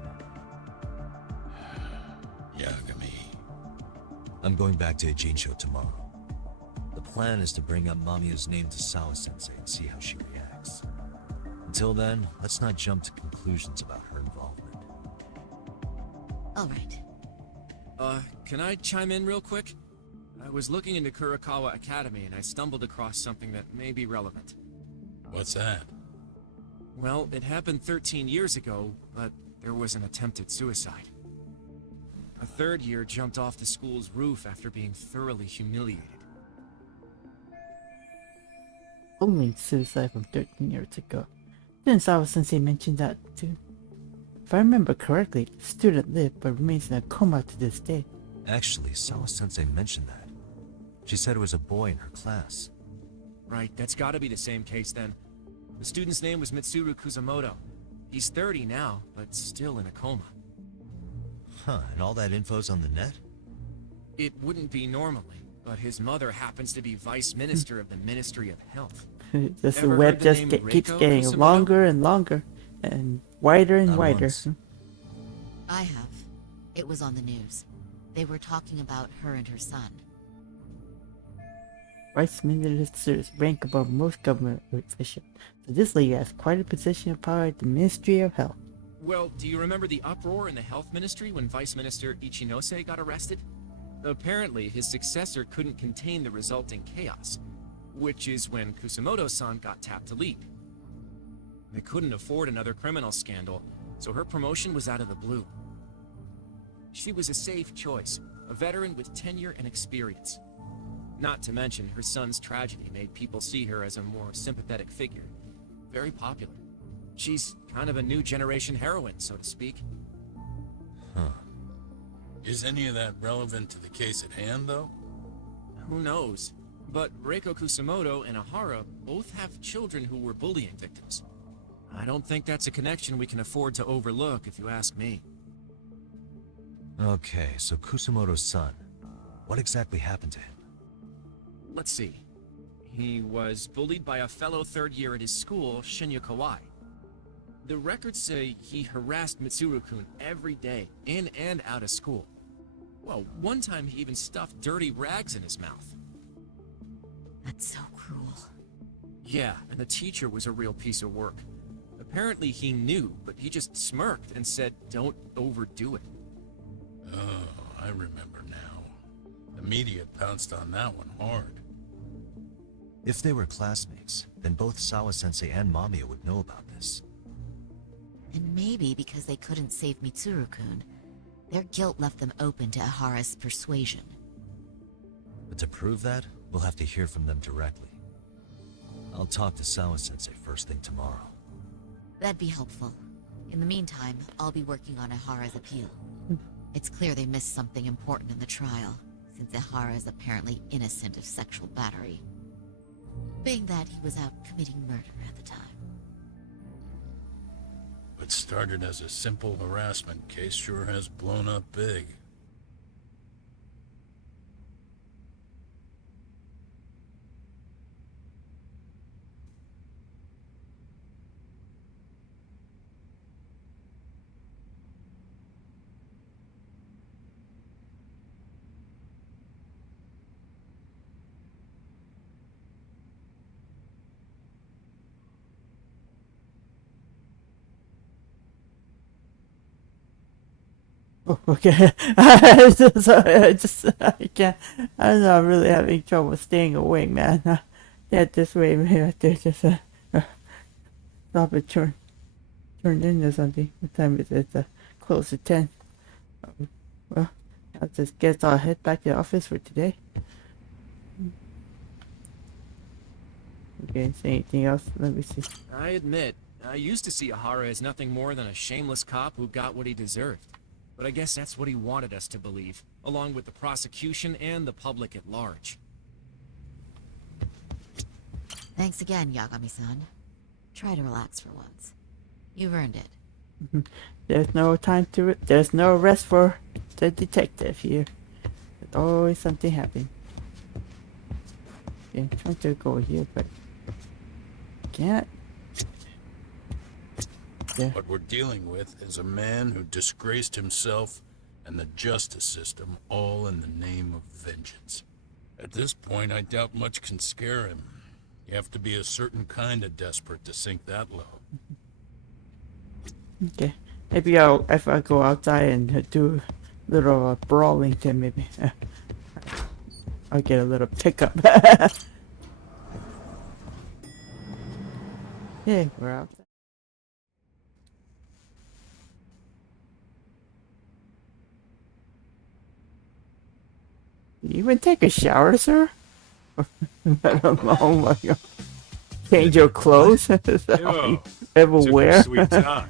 Yagami. I'm going back to Ijincho tomorrow. The plan is to bring up Mamiya's name to Sawa-sensei and see how she reacts. Until then, let's not jump to conclusions about her involvement. All right. Can I chime in real quick? I was looking into Kurokawa Academy and I stumbled across something that may be relevant. What's that? Well, it happened 13 years ago, but there was an attempted suicide. A third year jumped off the school's roof after being thoroughly humiliated. Only suicide from 13 years ago. Didn't Sawa-sensei mention that too? If I remember correctly, the student lived but remains in a coma to this day. Actually, Sawa-sensei mentioned that. She said it was a boy in her class. Right, that's gotta be the same case then. The student's name was Mitsuru Kusamoto. He's 30 now, but still in a coma. Huh, and all that info's on the net? It wouldn't be normally, but his mother happens to be Vice Minister of the Ministry of Health. Just the Ever web heard the just name keeps Reiko getting Kusamoto? longer and longer, and wider and Not wider. once. I have. It was on the news. They were talking about her and her son. Vice ministers rank above most government officials, so this lady has quite a position of power at the Ministry of Health. Well, do you remember the uproar in the health ministry when Vice Minister Ichinose got arrested? Apparently, his successor couldn't contain the resulting chaos, which is when Kusamoto-san got tapped to lead. They couldn't afford another criminal scandal, so her promotion was out of the blue. She was a safe choice, a veteran with tenure and experience. Not to mention, her son's tragedy made people see her as a more sympathetic figure. Very popular. She's kind of a new generation heroine, so to speak. Huh. Is any of that relevant to the case at hand, though? Who knows? But Reiko Kusamoto and Ihara both have children who were bullying victims. I don't think that's a connection we can afford to overlook, if you ask me. Okay, so Kusamoto's son. What exactly happened to him? let's see. He was bullied by a fellow third year at his school, Shinya Kawai. The records say he harassed Mitsuru-kun every day, in and out of school. Well, one time he even stuffed dirty rags in his mouth. That's so cruel. Yeah, and the teacher was a real piece of work. Apparently he knew, but he just smirked and said, "Don't overdo it." Oh, I remember now. The media pounced on that one hard. If they were classmates, then both Sawa-sensei and Mamiya would know about this. And maybe because they couldn't save Mitsuru-kun, their guilt left them open to Ihara's persuasion. But to prove that, we'll have to hear from them directly. I'll talk to Sawa-sensei first thing tomorrow. That'd be helpful. In the meantime, I'll be working on Ihara's appeal. It's clear they missed something important in the trial, since Ihara is apparently innocent of sexual battery. Being that he was out committing murder at the time. What started as a simple harassment case sure has blown up big. Oh, okay. I can't. I don't know. I'm really having trouble staying awake, man. Yeah, this way, maybe I have just stop it, turn into something. What time is it? Close to 10. Well, I just guess I'll head back to the office for today. Okay, is there anything else? Let me see. I admit, I used to see Ihara as nothing more than a shameless cop who got what he deserved. But I guess that's what he wanted us to believe, along with the prosecution and the public at large. Thanks again, Yagami-san. Try to relax for once. You've earned it. There's no time to. There's no rest for the detective here. There's always something happening. Okay, I'm trying to go here, but can't. Yeah. What we're dealing with is a man who disgraced himself and the justice system, all in the name of vengeance. At this point, I doubt much can scare him. You have to be a certain kind of desperate to sink that low. Okay, maybe if I go outside and do a little brawling, then maybe I'll get a little pickup. Yeah, we're outside. You even take a shower, sir? I don't know. Oh my God. Change your clothes? Is that all you ever wear? Sweet time.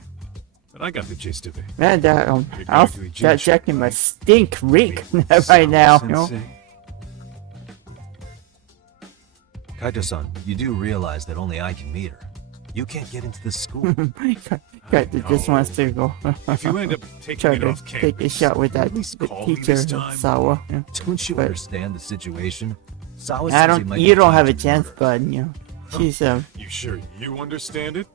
But I got the gist of it. Man, that jacket must stink reek right now. You know? Kaito-san, you do realize that only I can meet her. You can't get into the school. Kaito just wants to go. If you end up taking Try it to off campus, take a shot with that at least call me teacher, this time. Sawa. Yeah. Don't you But- understand the situation? Sawa I says he don't. might You be don't have a charged with chance, murder. bud. You know, she's You sure you understand it?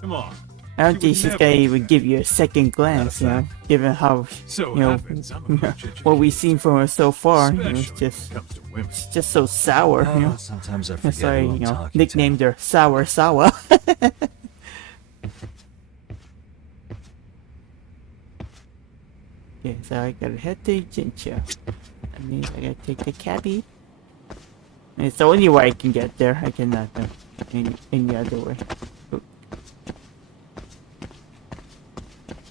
Come on. I don't She think would she's never gonna do even that. give you a second glance. You know, given how So you know happens I'm a much what we've seen from her so far. You know, it's especially when just it comes to women. it's just so sour. You know, Sometimes I that's forget why who you I'm know talking nicknamed her Sour Sawa. Okay, so I gotta head to Jincha. That means I gotta take the cabbie. And it's the only way I can get there. I cannot go any other way. Oop.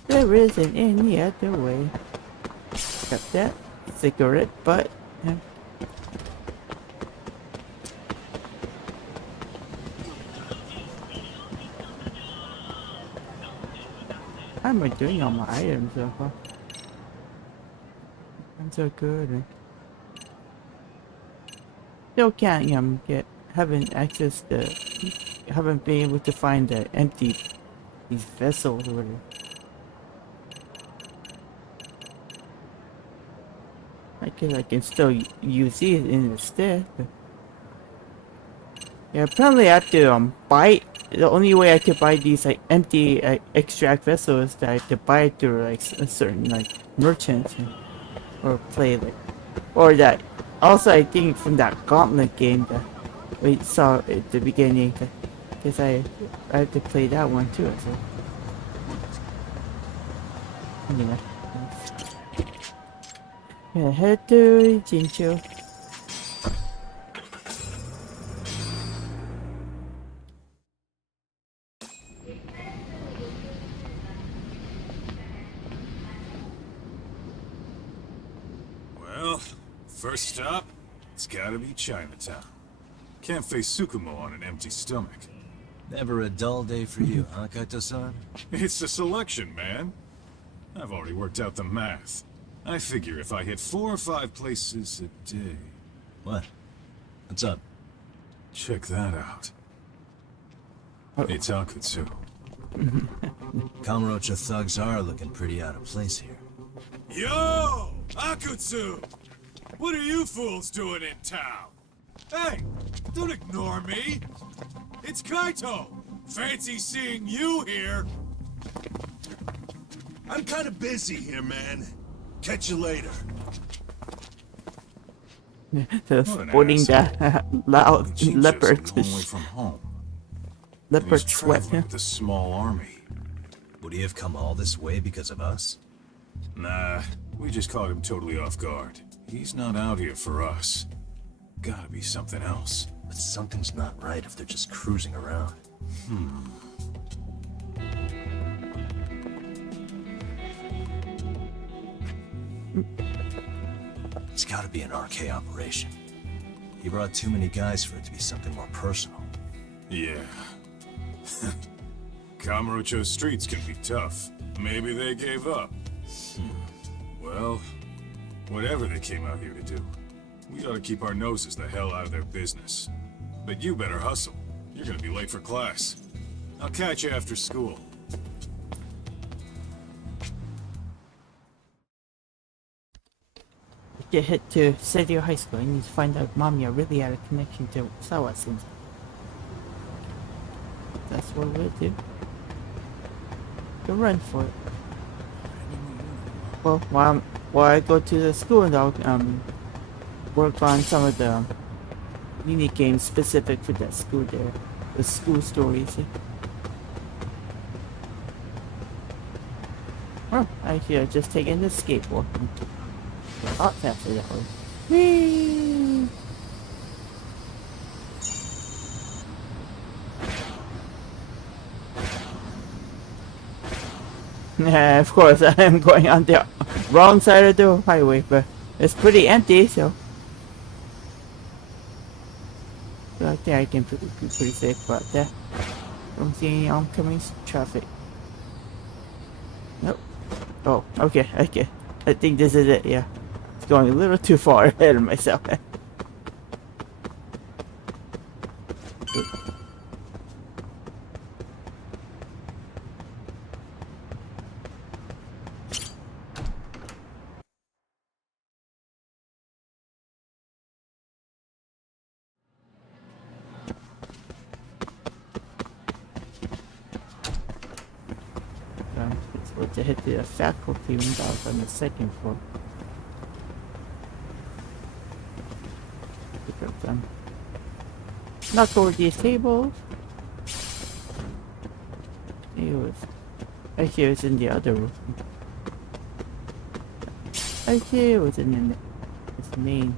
There isn't any other way. Got that cigarette butt. Yeah. How am I doing on my items so far? I'm so good. Still can't haven't been able to find the empty these vessels or whatever. I guess I can still use these instead. But Yeah, apparently I have to buy. The only way I could buy these like empty extract vessels is that I have to buy it through like a certain like merchant or play like, or that. Also, I think from that Gauntlet game that we saw at the beginning, because I have to play that one too. So yeah, yeah, head to Jincho. Well, first stop, it's gotta be Chinatown. Can't face Tsukumo on an empty stomach. Never a dull day for you, huh, Kaito-san? It's the selection, man. I've already worked out the math. I figure if I hit 4 or 5 places a day... What? What's up? Check that out. It's Akutsu. Kamurocho thugs are looking pretty out of place here. Yo! Akutsu! What are you fools doing in town? Hey! Don't ignore me! It's Kaito! Fancy seeing you here! I'm kind of busy here, man. Catch you later. So sporting the loud leopard from home. leopard sweat. With a small army. Would he have come all this way because of us? Nah, we just caught him totally off guard. He's not out here for us. Gotta be something else. But something's not right if they're just cruising around. It's gotta be an RK operation. He brought too many guys for it to be something more personal. Yeah. Kamurocho streets can be tough. Maybe they gave up. Well, whatever they came out here to do, we ought to keep our noses the hell out of their business. But you better hustle. You're gonna be late for class. I'll catch you after school. Get hit to Sedio High School. I need to find out if Mamiya really had a connection to Sawa since that's what we'll do. Go run for it. Well, while I go to the school and I'll work on some of the mini games specific for that school there. The school stories. Oh, I should have just taken the skateboard. A lot faster that way. Whee! Yeah, of course I am going on the wrong side of the highway, but it's pretty empty, so I think I can be pretty safe about that. Don't see any oncoming traffic. Nope. Oh, okay. I think this is it, yeah. It's going a little too far ahead of myself. It's supposed to hit the faculty windows on the second floor. Pick up them. Knock over these tables. I hear it's in the other room. I hear it was in this main.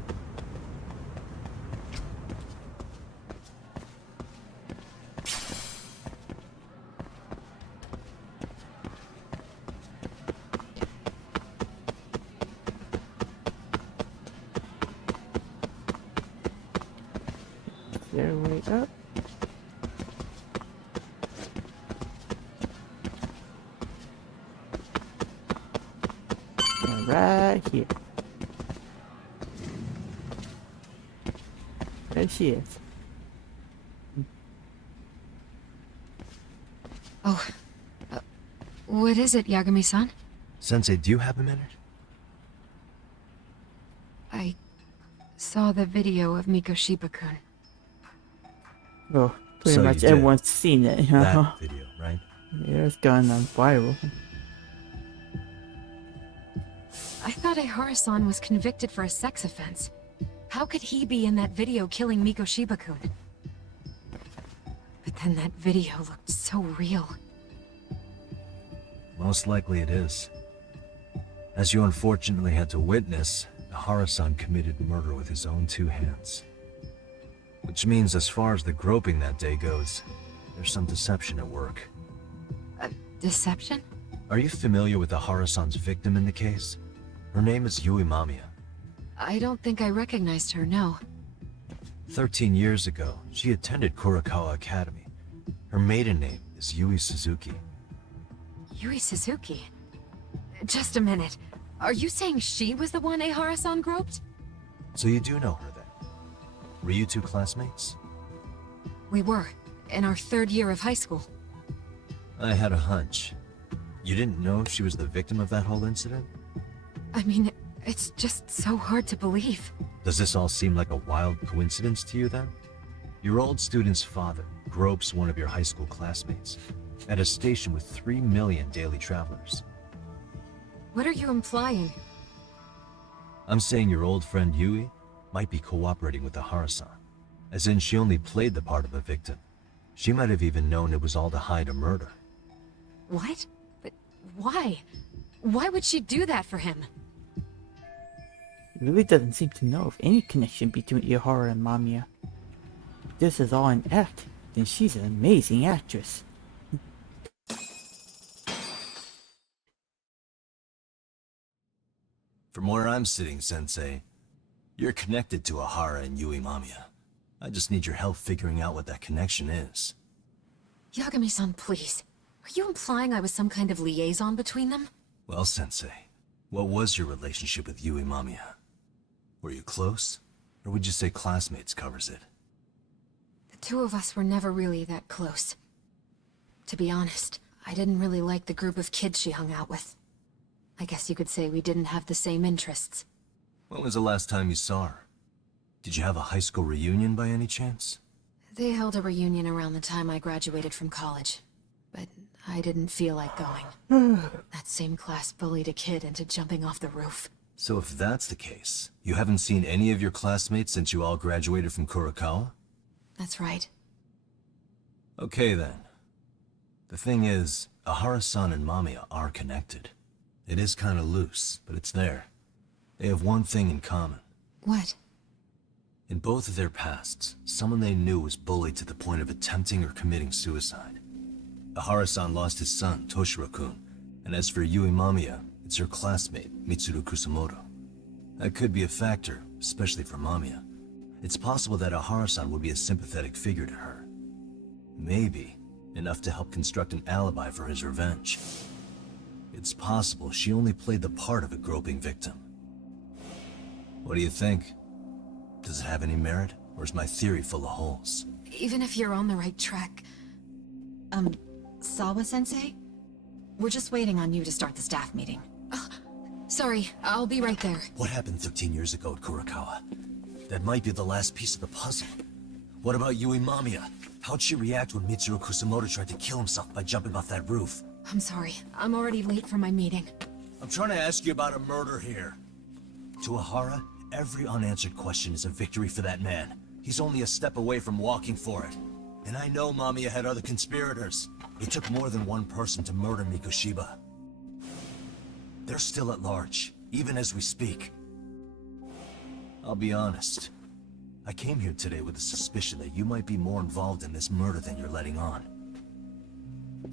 Stairway up. Right here. There she is. Oh, what is it, Yagami-san? Sensei, do you have a minute? I saw the video of Mikoshiba-kun. Well, pretty So you much did. everyone's seen it, huh? That video, right? Yeah, it's gone on viral. I thought Ihara-san was convicted for a sex offense. How could he be in that video killing Mikoshiba-kun? But then that video looked so real. Most likely it is. As you unfortunately had to witness, Ihara-san committed murder with his own two hands. Which means as far as the groping that day goes, there's some deception at work. Deception? Are you familiar with Ihara-san's victim in the case? Her name is Yui Mamiya. I don't think I recognized her, no. 13 years ago, she attended Kurakawa Academy. Her maiden name is Yui Suzuki. Yui Suzuki? Just a minute. Are you saying she was the one Ihara-san groped? So you do know her then? Were you two classmates? We were, in our 3rd year of high school. I had a hunch. You didn't know she was the victim of that whole incident? I mean, it's just so hard to believe. Does this all seem like a wild coincidence to you then? Your old student's father gropes one of your high school classmates at a station with 3 million daily travelers. What are you implying? I'm saying your old friend Yui might be cooperating with Ihara-san, as in she only played the part of a victim. She might have even known it was all to hide a murder. What? But why? Why would she do that for him? He really doesn't seem to know of any connection between Ihara and Mamiya. If this is all an act, then she's an amazing actress. From where I'm sitting, Sensei, you're connected to Ihara and Yui Mamiya. I just need your help figuring out what that connection is. Yagami-san, please. Are you implying I was some kind of liaison between them? Well, Sensei, what was your relationship with Yui Mamiya? Were you close? Or would you say classmates covers it? The two of us were never really that close. To be honest, I didn't really like the group of kids she hung out with. I guess you could say we didn't have the same interests. When was the last time you saw her? Did you have a high school reunion by any chance? They held a reunion around the time I graduated from college, but I didn't feel like going. That same class bullied a kid into jumping off the roof. So if that's the case, you haven't seen any of your classmates since you all graduated from Kurakawa? That's right. Okay then. The thing is, Ihara-san and Mamiya are connected. It is kinda loose, but it's there. They have one thing in common. What? In both of their pasts, someone they knew was bullied to the point of attempting or committing suicide. Ihara-san lost his son, Toshiro-kun, and as for Yui Mamiya, it's her classmate, Mitsuru Kusamoto. That could be a factor, especially for Mamiya. It's possible that Ihara-san would be a sympathetic figure to her. Maybe enough to help construct an alibi for his revenge. It's possible she only played the part of a groping victim. What do you think? Does it have any merit, or is my theory full of holes? Even if you're on the right track... Sawa-sensei? We're just waiting on you to start the staff meeting. Sorry, I'll be right there. What happened 13 years ago at Kurakawa? That might be the last piece of the puzzle. What about Yui Mamiya? How'd she react when Mitsuru Kusamoto tried to kill himself by jumping off that roof? I'm sorry, I'm already late for my meeting. I'm trying to ask you about a murder here. To Ihara, every unanswered question is a victory for that man. He's only a step away from walking for it. And I know Mamiya had other conspirators. It took more than one person to murder Mikoshiba. They're still at large, even as we speak. I'll be honest. I came here today with a suspicion that you might be more involved in this murder than you're letting on.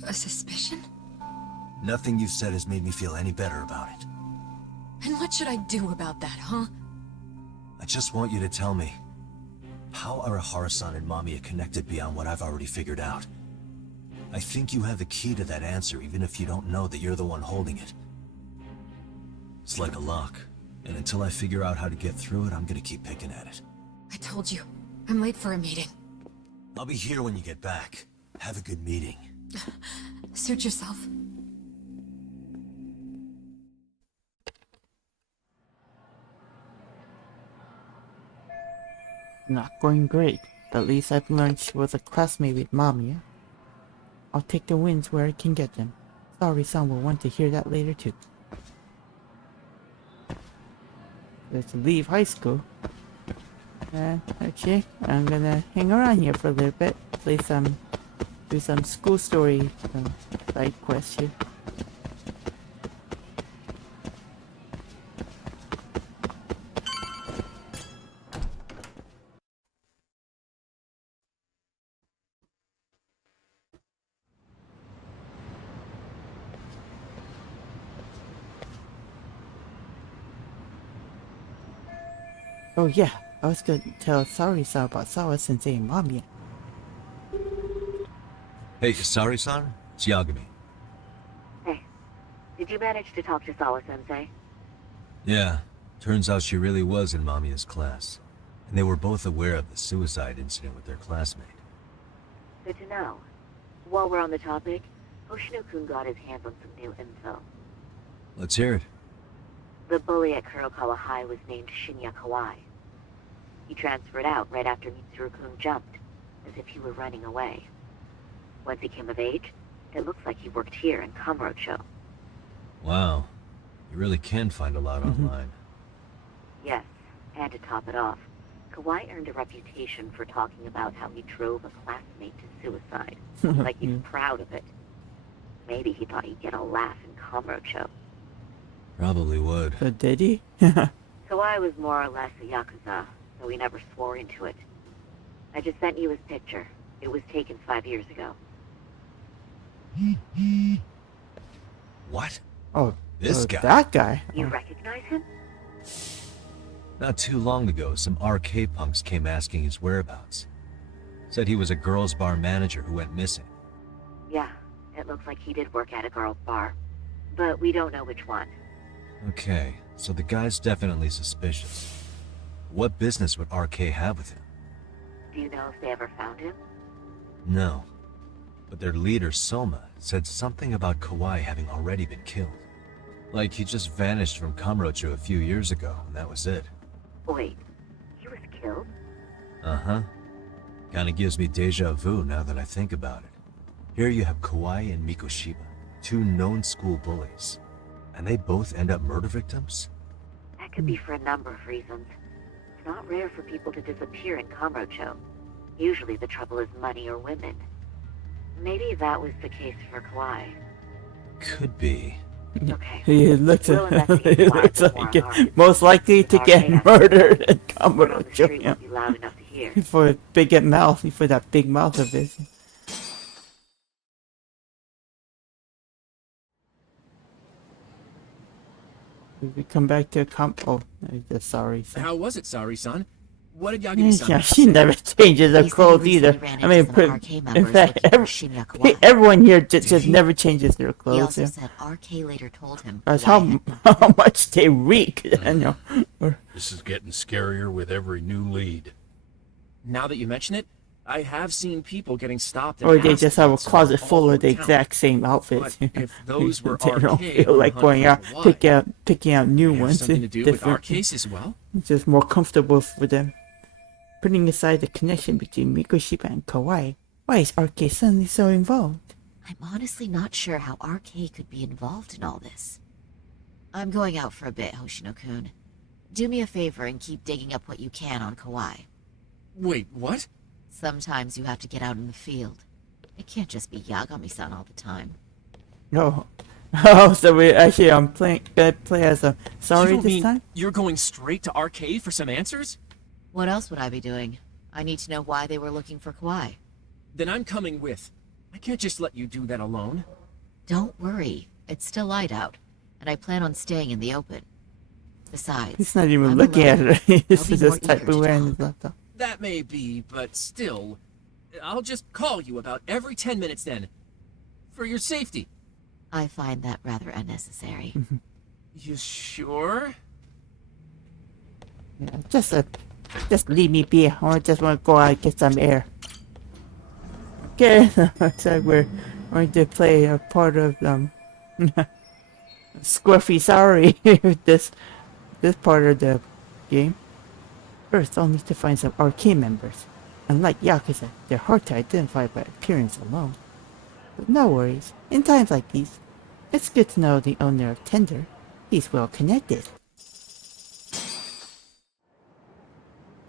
A suspicion? Nothing you've said has made me feel any better about it. And what should I do about that, huh? I just want you to tell me, how are Ihara-san and Mamiya connected beyond what I've already figured out? I think you have the key to that answer, even if you don't know that you're the one holding it. It's like a lock, and until I figure out how to get through it, I'm gonna keep picking at it. I told you, I'm late for a meeting. I'll be here when you get back. Have a good meeting. Suit yourself. Not going great. At least I've learned she was a classmate with Mommy. I'll take the wins where I can get them. Sorry, son will want to hear that later too. Let's leave high school. Okay, I'm gonna hang around here for a little bit. Do some school story side quests here. Oh yeah, I was gonna tell Sari-san about Sawa-sensei and Mamiya. Hey, Sari-san? It's Yagami. Hey, did you manage to talk to Sawa-sensei? Yeah, turns out she really was in Mamiya's class. And they were both aware of the suicide incident with their classmate. Good to know. While we're on the topic, Hoshino-kun got his hands on some new info. Let's hear it. The bully at Kurokawa High was named Shinya Kawai. He transferred out right after Mitsuru-kun jumped, as if he were running away. Once he came of age, it looks like he worked here in Kamurocho. Wow. You really can find a lot online. Yes, and to top it off, Kawai earned a reputation for talking about how he drove a classmate to suicide, like he's proud of it. Maybe he thought he'd get a laugh in Kamurocho. Probably would. So did he? Kawai was more or less a Yakuza, though he never swore into it. I just sent you his picture. It was taken 5 years ago. What? Oh, This guy? That guy? You recognize him? Not too long ago, some RK punks came asking his whereabouts. Said he was a girls' bar manager who went missing. Yeah, it looks like he did work at a girls' bar. But we don't know which one. Okay, so the guy's definitely suspicious. What business would RK have with him? Do you know if they ever found him? No. But their leader, Soma, said something about Kawai having already been killed. Like he just vanished from Kamurocho a few years ago, and that was it. Wait, he was killed? Uh-huh. Kinda gives me deja vu now that I think about it. Here you have Kawai and Mikoshiba, two known school bullies. And they both end up murder victims? That could be for a number of reasons. It's not rare for people to disappear in Kamurocho. Usually the trouble is money or women. Maybe that was the case for Kawai. Could be. Okay. He looks, We'll he investigate looks more like on our most likely to our get chaos. murdered in Someone on the street Kamurocho. won't be loud enough to hear. For a big mouth, for that big mouth of his. We come back to oh, I'm just sorry. How was it, Sari-san? What did Yagami-san Yeah, have to she say? never changes her He said clothes he either. recently ran I mean, into some RK in members fact, looking for Shinya Kawai. everyone here just Did he? never changes their He clothes. also Yeah. said RK later told him That's Kawai how much they reek. You know. Or, This is getting scarier with every new lead. Now that you mention it, I have seen people getting stopped and or they asked just have a about some closet all full of over the town. exact same outfits. But if those were they don't RK feel like on going out, Hunt picking out new have ones. something to do with our different. case as well? It's just more comfortable for them. Putting aside the connection between Mikoshiba and Kawai, why is RK suddenly so involved? I'm honestly not sure how RK could be involved in all this. I'm going out for a bit, Hoshino-kun. Do me a favor and keep digging up what you can on Kawai. Wait, what? Sometimes you have to get out in the field. It can't just be Yagami-san all the time. No. Oh, so we actually gonna play as a You sorry don't this mean time? you're going straight to RK for some answers? What else would I be doing? I need to know why they were looking for Kawai. Then I'm coming with. I can't just let you do that alone. Don't worry. It's still light out, and I plan on staying in the open. Besides, He's not even I'm looking alone. at her. He's I'll be just more typing eager to away on talk. his laptop. That may be, but still, I'll just call you about every 10 minutes then. For your safety. I find that rather unnecessary. You sure? Yeah, just leave me be. I just want to go out and get some air. Okay, so we're going to play a part of Scruffy Sorry. this part of the game. First, I'll need to find some arcade members. Unlike Yakuza, they're hard to identify by appearance alone. But no worries, in times like these, it's good to know the owner of Tender. He's well connected.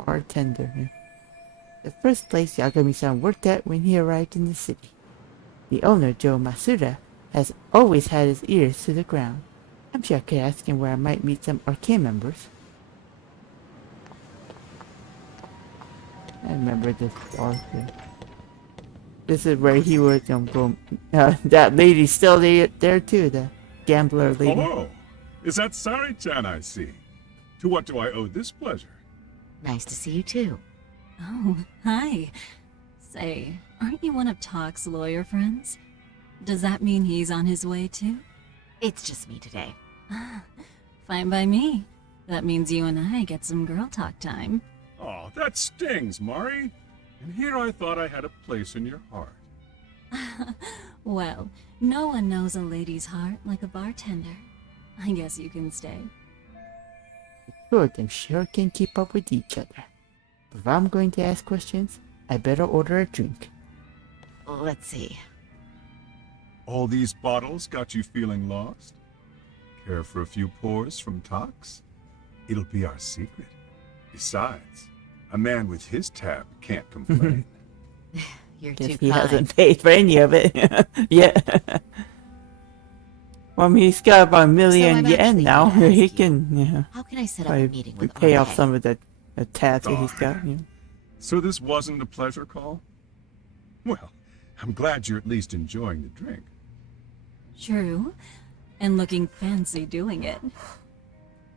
Bartender. Yeah. The first place Yagami-san worked at when he arrived in the city. The owner, Joe Masuda, has always had his ears to the ground. I'm sure I could ask him where I might meet some arcade members. I remember this bar here. This is where he was go. That lady's still there too, the gambler lady. Hello. Is that Sari-chan I see? To what do I owe this pleasure? Nice to see you too. Oh, hi. Say, aren't you one of Talk's lawyer friends? Does that mean he's on his way too? It's just me today. Fine by me. That means you and I get some girl talk time. Oh, that stings, Mari. And here I thought I had a place in your heart. Well, no one knows a lady's heart like a bartender. I guess you can stay. Two of them sure can keep up with each other. But if I'm going to ask questions, I better order a drink. Let's see. All these bottles got you feeling lost? Care for a few pours from Tox? It'll be our secret. Besides, a man with his tab can't complain. You're Guess too he kind. hasn't paid for any of it. Yeah. Well, I mean, he's got about 1 million I'm yen actually now. gonna He ask can, yeah, How can I set up a probably meeting with pay off RK? some of the tabs that he's got. Darn. You know. So this wasn't a pleasure call? Well, I'm glad you're at least enjoying the drink. True. And looking fancy doing it.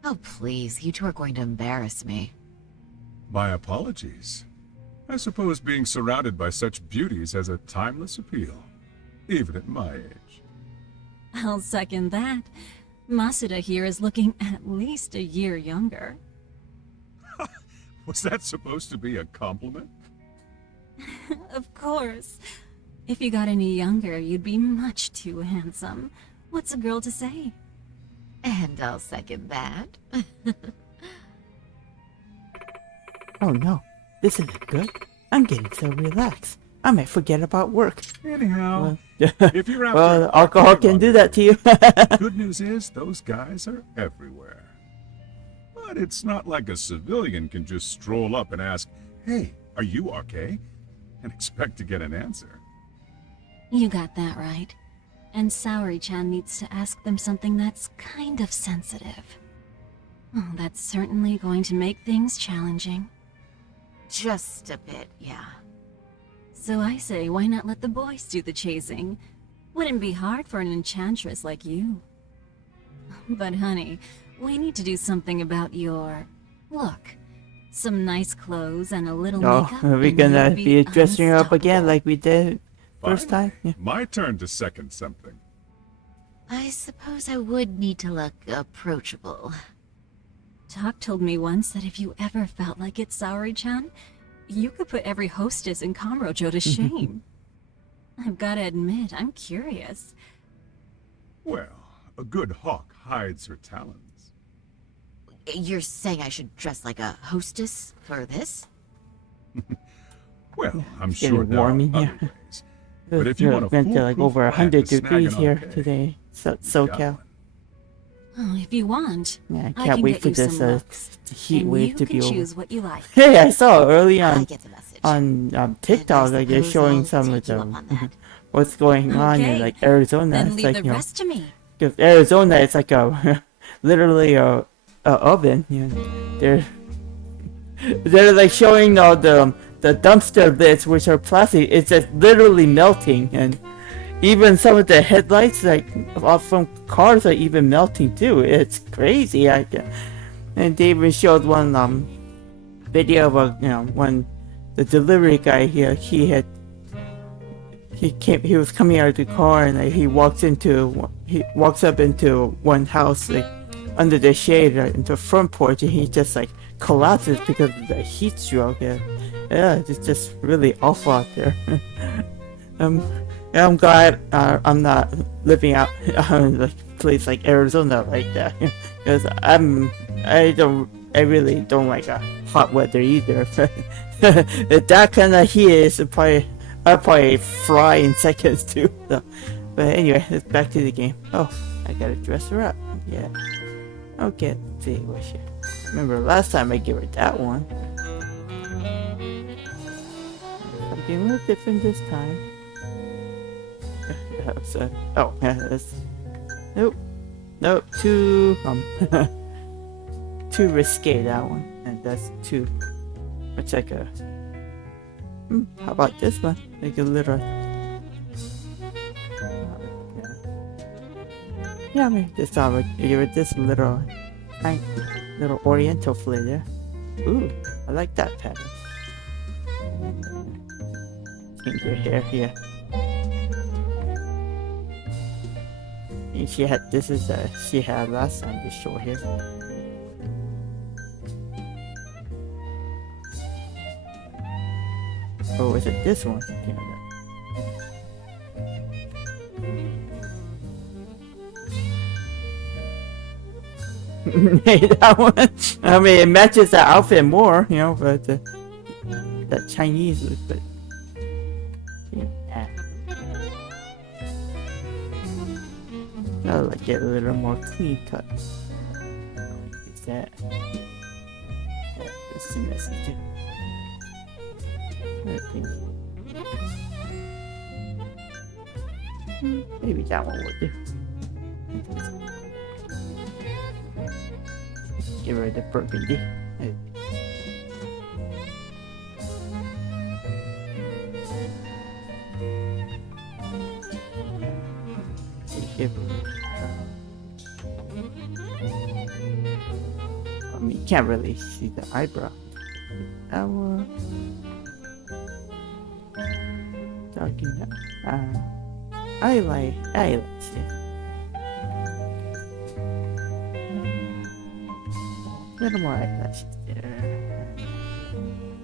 Oh, please. You two are going to embarrass me. My apologies. I suppose being surrounded by such beauties has a timeless appeal, even at my age. I'll second that. Masuda here is looking at least a year younger. Was that supposed to be a compliment? Of course. If you got any younger, you'd be much too handsome. What's a girl to say? And I'll second that. Oh no, this isn't good. I'm getting so relaxed. I might forget about work. Anyhow, Well, if you're after well, alcohol can do that to you. good news is those guys are everywhere. But it's not like a civilian can just stroll up and ask, "Hey, are you okay?" and expect to get an answer. You got that right. And Saori-chan needs to ask them something that's kind of sensitive. Oh, that's certainly going to make things challenging. Just a bit, yeah. So I say, why not let the boys do the chasing? Wouldn't be hard for an enchantress like you. But honey, we need to do something about your look. Some nice clothes and a little Oh, makeup. are we and gonna you'll be dressing her up again unstoppable. like we did first Finally, time? Yeah. My turn to second something. I suppose I would need to look approachable. Talk told me once that if you ever felt like it, Saori-chan, you could put every hostess in Kamurocho to shame. I've gotta admit, I'm curious. Well, a good hawk hides her talons. You're saying I should dress like a hostess for this? Well, I'm It's getting sure there are warm in other here. ways. But if you want a Went to like foolproof over plan to 100 snag degrees an here arcade, today. got SoCal. one. Oh, if you want, Yeah, I I can't can wait get for you this some looks, heat and wave you to can be over. choose what you like. Hey, I saw early I on get the message. TikTok, like they're suppose showing I'll some of take you up on that. what's going on in Okay, like Arizona. Then It's leave like the you know, rest to me. 'cause Arizona, it's like a literally a oven. You know, they're like showing all the dumpster lids, which are plastic. It's just literally melting, and even some of the headlights, like from cars, are even melting too. It's crazy. And they even showed one video of when the delivery guy here he was coming out of the car, and like, he walks up into one house like under the shade into the front porch, and he just like collapses because of the heat stroke. Yeah, it's just really awful out there. I'm glad I'm not living out in like a place like Arizona like that, because I really don't like hot weather either. If that kind of heat is I'd probably fry in seconds too. So, but anyway, let's back to the game. Oh, I gotta dress her up. Yeah. Okay, let's see what she. Remember last time I gave her that one. Something a little different this time. So, oh, that's nope, too too risque that one, and that's too. It's like a. How about this one? Like a little. Yeah, I mean, this time I give it this little oriental flair. Ooh, I like that pattern. Change your hair here. And she had she had last time this short hair. Or was it this one? That one. I mean, it matches the outfit more, you know, but that Chinese look, but yeah. I like it a little more clean cut. Is that? Yeah, it's too messy too. I think maybe that one would do. Give her the burgundy. Give her. I mean, you can't really see the eyebrow. That one. Darken that. I like it. A little more eyelashes there.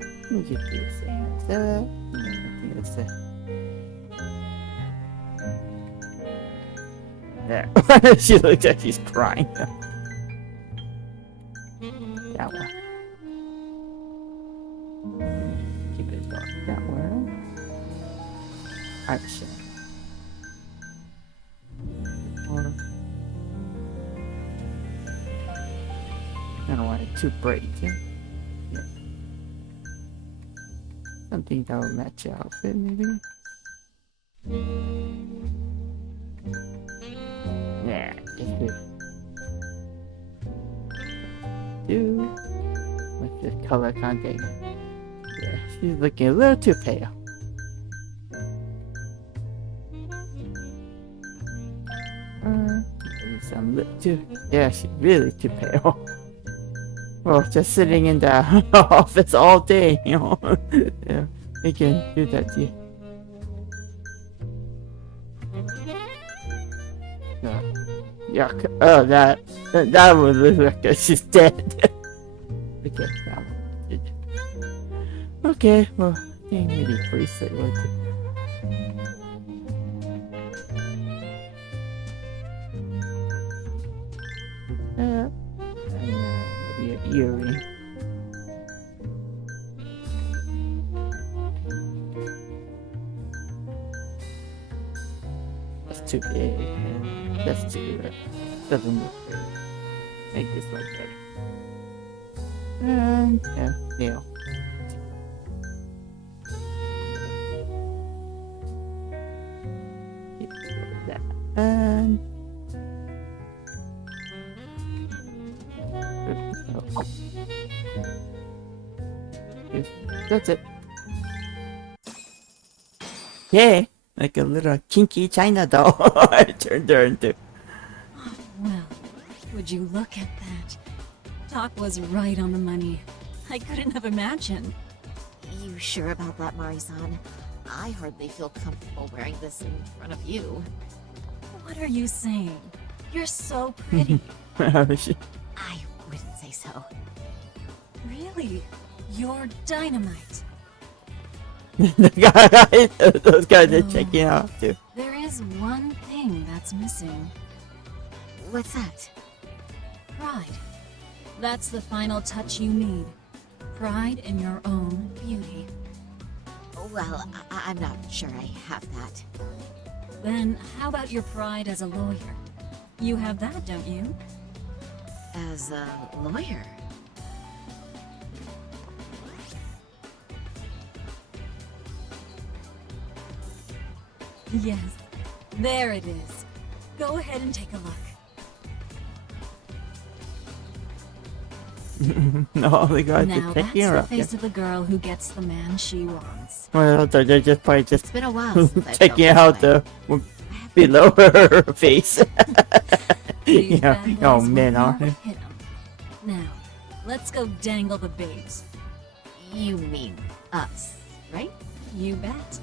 Let me just do the same as that. I think that's it. There. She looks like she's crying. That one. Keep it dark that one. Action. I don't want it too bright, yeah? Something that will match your outfit, maybe? Yeah, just good. What's this color content? Yeah, she's looking a little too pale. Maybe some lip too. Yeah, she's really too pale. Well, just sitting in the office all day, you know. Yeah, they can do that to you. Yuck. Oh, that would look like she's dead. Okay, that one. Okay, well, I think maybe bracelet would do. Earring. That's too big. That's too doesn't look good. Make this look better. And yeah, nail. That and that's it. Yeah, like a little kinky China doll. I turned her into. Well, would you look at that? Doc was right on the money. I couldn't have imagined. You sure about that, Mari-san? I hardly feel comfortable wearing this in front of you. What are you saying? You're so pretty. I wouldn't say so. Really? You're dynamite. Those guys are checking out too. There is one thing that's missing. What's that? Pride. That's the final touch you need. Pride in your own beauty. Well, I'm not sure I have that. Then how about your pride as a lawyer? You have that, don't you? As a lawyer? Yes, there it is. Go ahead and take a look. No, they got Now to that's take her the up. face of the girl who gets the man she wants. Well, they're just probably just It's been a while since I've checking felt out this the below her face. These Yeah. bad Oh boys man, will oh. never hit 'em. Now, let's go dangle the babes. You mean us, right? You bet.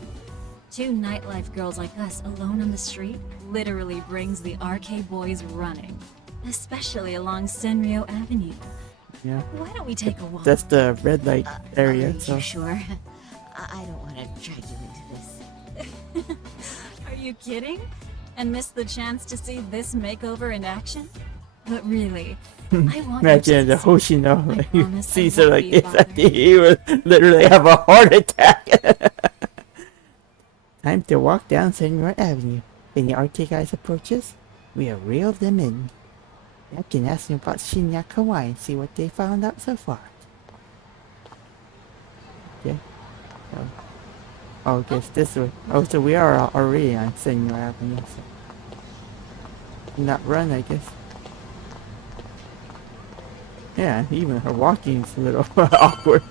Two nightlife girls like us alone on the street literally brings the RK boys running. Especially along Senryo Avenue. Yeah. Why don't we take a walk? That's the red light area. Are So you sure? I don't want to drag you into this. Are you kidding? And miss the chance to see this makeover in action? But really, I want imagine you the to Hoshino I like, you promise I sees her won't like be this. bothered. He would literally have a heart attack. Time to walk down Senora Avenue. When the RK guys approaches, we'll reel them in. I can ask them about Shinya Kawaii and see what they found out so far. Okay. Oh, I guess this way. Oh, so we are already on Senora Avenue. So. Not run, I guess. Yeah, even her walking is a little awkward.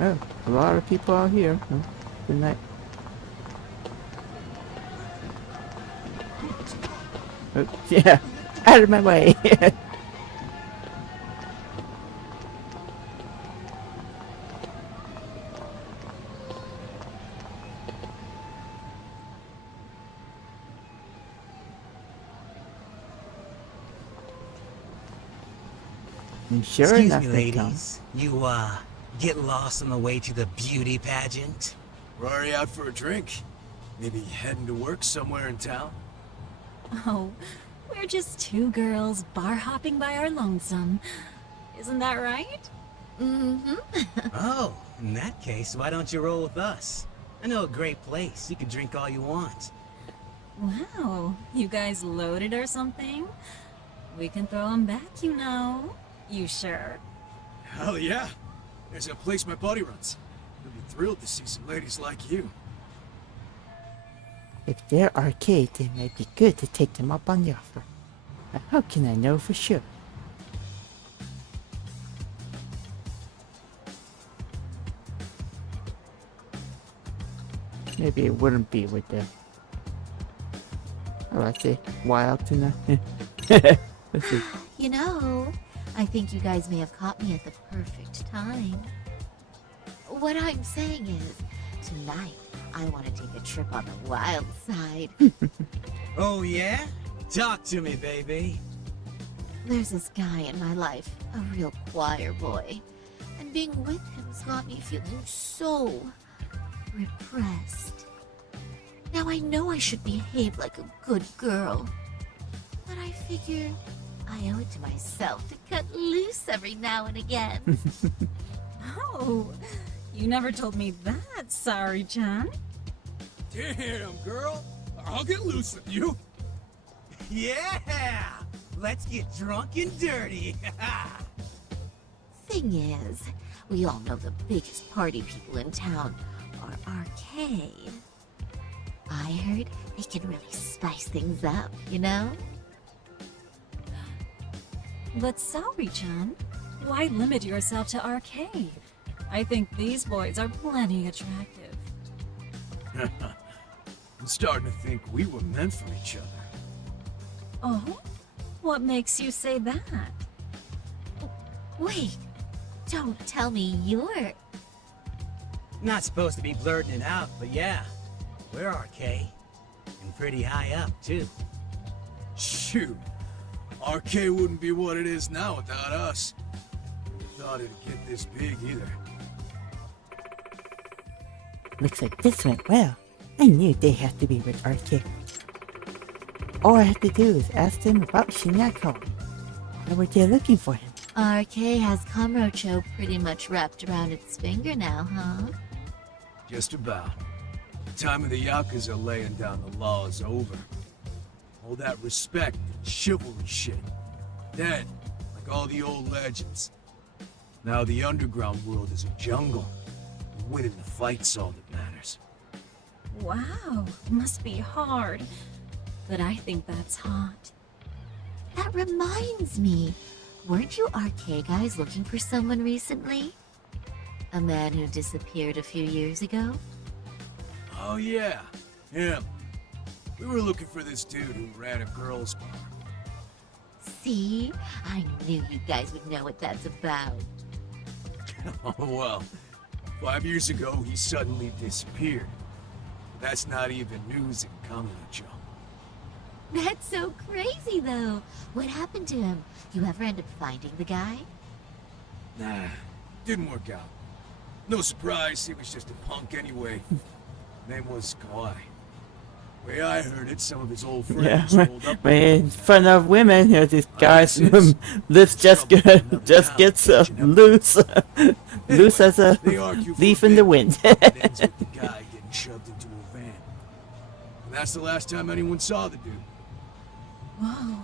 Oh, a lot of people out here. Huh? Good night. Oh, yeah, out of my way. And sure Excuse enough, me, they come. ladies. You, get lost on the way to the beauty pageant? We're already out for a drink. Maybe heading to work somewhere in town? Oh, we're just two girls bar hopping by our lonesome. Isn't that right? Mm-hmm. Oh, in that case, why don't you roll with us? I know a great place. You can drink all you want. Wow, you guys loaded or something? We can throw them back, you know. You sure? Hell yeah. There's a place my buddy runs. He'll be thrilled to see some ladies like you. If they're arcade, it might be good to take them up on the offer. But how can I know for sure? Maybe it wouldn't be with the... Oh, I say wild tonight. Let's see. You know, I think you guys may have caught me at the perfect time. What I'm saying is, tonight, I want to take a trip on the wild side. Oh, yeah? Talk to me, baby. There's this guy in my life, a real choir boy. And being with him's got me feeling so repressed. Now I know I should behave like a good girl. But I figure I owe it to myself to cut loose every now and again. Oh, you never told me that, Sari-chan. Damn, girl. I'll get loose with you. Yeah! Let's get drunk and dirty. Thing is, we all know the biggest party people in town are arcade. I heard they can really spice things up, you know? But Sari-chan, why limit yourself to arcade? I think these boys are plenty attractive. I'm starting to think we were meant for each other. Oh? What makes you say that? Wait, don't tell me you're... Not supposed to be blurting it out, but yeah. We're RK. And pretty high up, too. Shoot. RK wouldn't be what it is now without us. Never thought it'd get this big either. Looks like this went well. I knew they had to be with RK. all I have to do is ask them about Shinako. And we're there looking for him. RK has Kamurocho pretty much wrapped around its finger now, huh? Just about. The time of the Yakuza laying down the law is over. All that respect and chivalry shit. Dead, like all the old legends. Now the underground world is a jungle. And winning the fight's all that matters. Wow, must be hard. But I think that's hot. That reminds me. Weren't you RK guys looking for someone recently? A man who disappeared a few years ago? Oh yeah, him. We were looking for this dude who ran a girls' bar. See? I knew you guys would know what that's about. Oh well, 5 years ago he suddenly disappeared. That's not even news in Kamurocho. That's so crazy, though. What happened to him? You ever end up finding the guy? Nah, didn't work out. No surprise, he was just a punk anyway. Name was Kawhi. Way I heard it, some of his old friends rolled up. In front of women, this guy's lips just gets loose, loose as a leaf in the wind. Ends with the guy getting shoved into a van. And that's the last time anyone saw the dude. Whoa,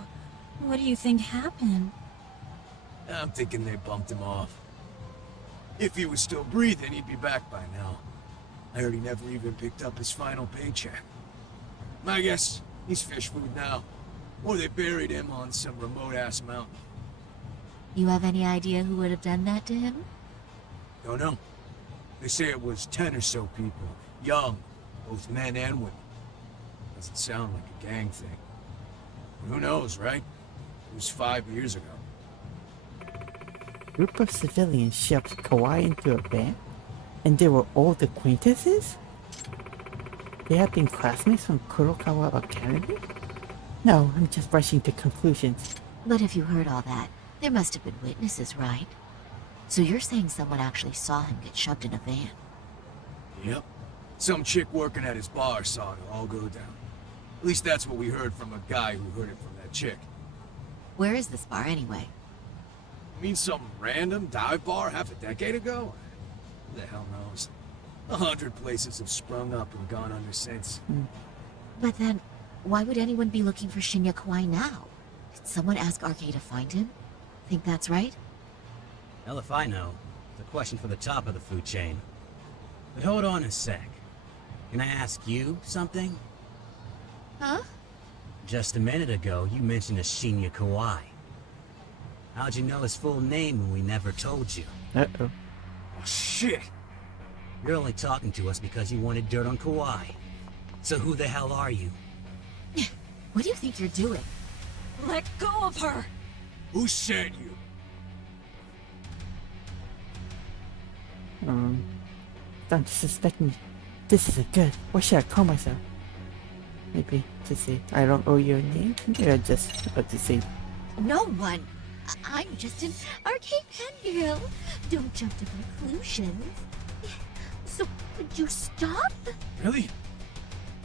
what do you think happened? I'm thinking they bumped him off. If he was still breathing, he'd be back by now. I heard he never even picked up his final paycheck. My guess, he's fish food now. Or they buried him on some remote-ass mountain. You have any idea who would have done that to him? Don't know. They say it was 10 or so people. Young, both men and women. Doesn't sound like a gang thing. But who knows, right? It was 5 years ago. Group of civilians shoved Kawhi into a van, and they were old acquaintances? They had been classmates from Kurokawa Academy? No, I'm just rushing to conclusions. But if you heard all that, there must have been witnesses, right? So you're saying someone actually saw him get shoved in a van? Yep. Some chick working at his bar saw it all go down. At least that's what we heard from a guy who heard it from that chick. Where is this bar anyway? You mean some random dive bar half a decade ago? Who the hell knows? 100 places have sprung up and gone under since. But then, why would anyone be looking for Shinya Kawhi now? Did someone ask RK to find him? Think that's right? Hell if I know. It's a question for the top of the food chain. But hold on a sec. Can I ask you something? Huh? Just a minute ago, you mentioned a Shinya Kawhi. How'd you know his full name when we never told you? Uh-oh. Oh, shit! You're only talking to us because you wanted dirt on Kawhi. So who the hell are you? What do you think you're doing? Let go of her! Who sent you? Don't suspect me. This isn't good. What should I call myself? Maybe to say I don't owe you a name? Maybe I just about to say. No one. I'm just an arcade fangirl. Don't jump to conclusions. So, would you stop? Really?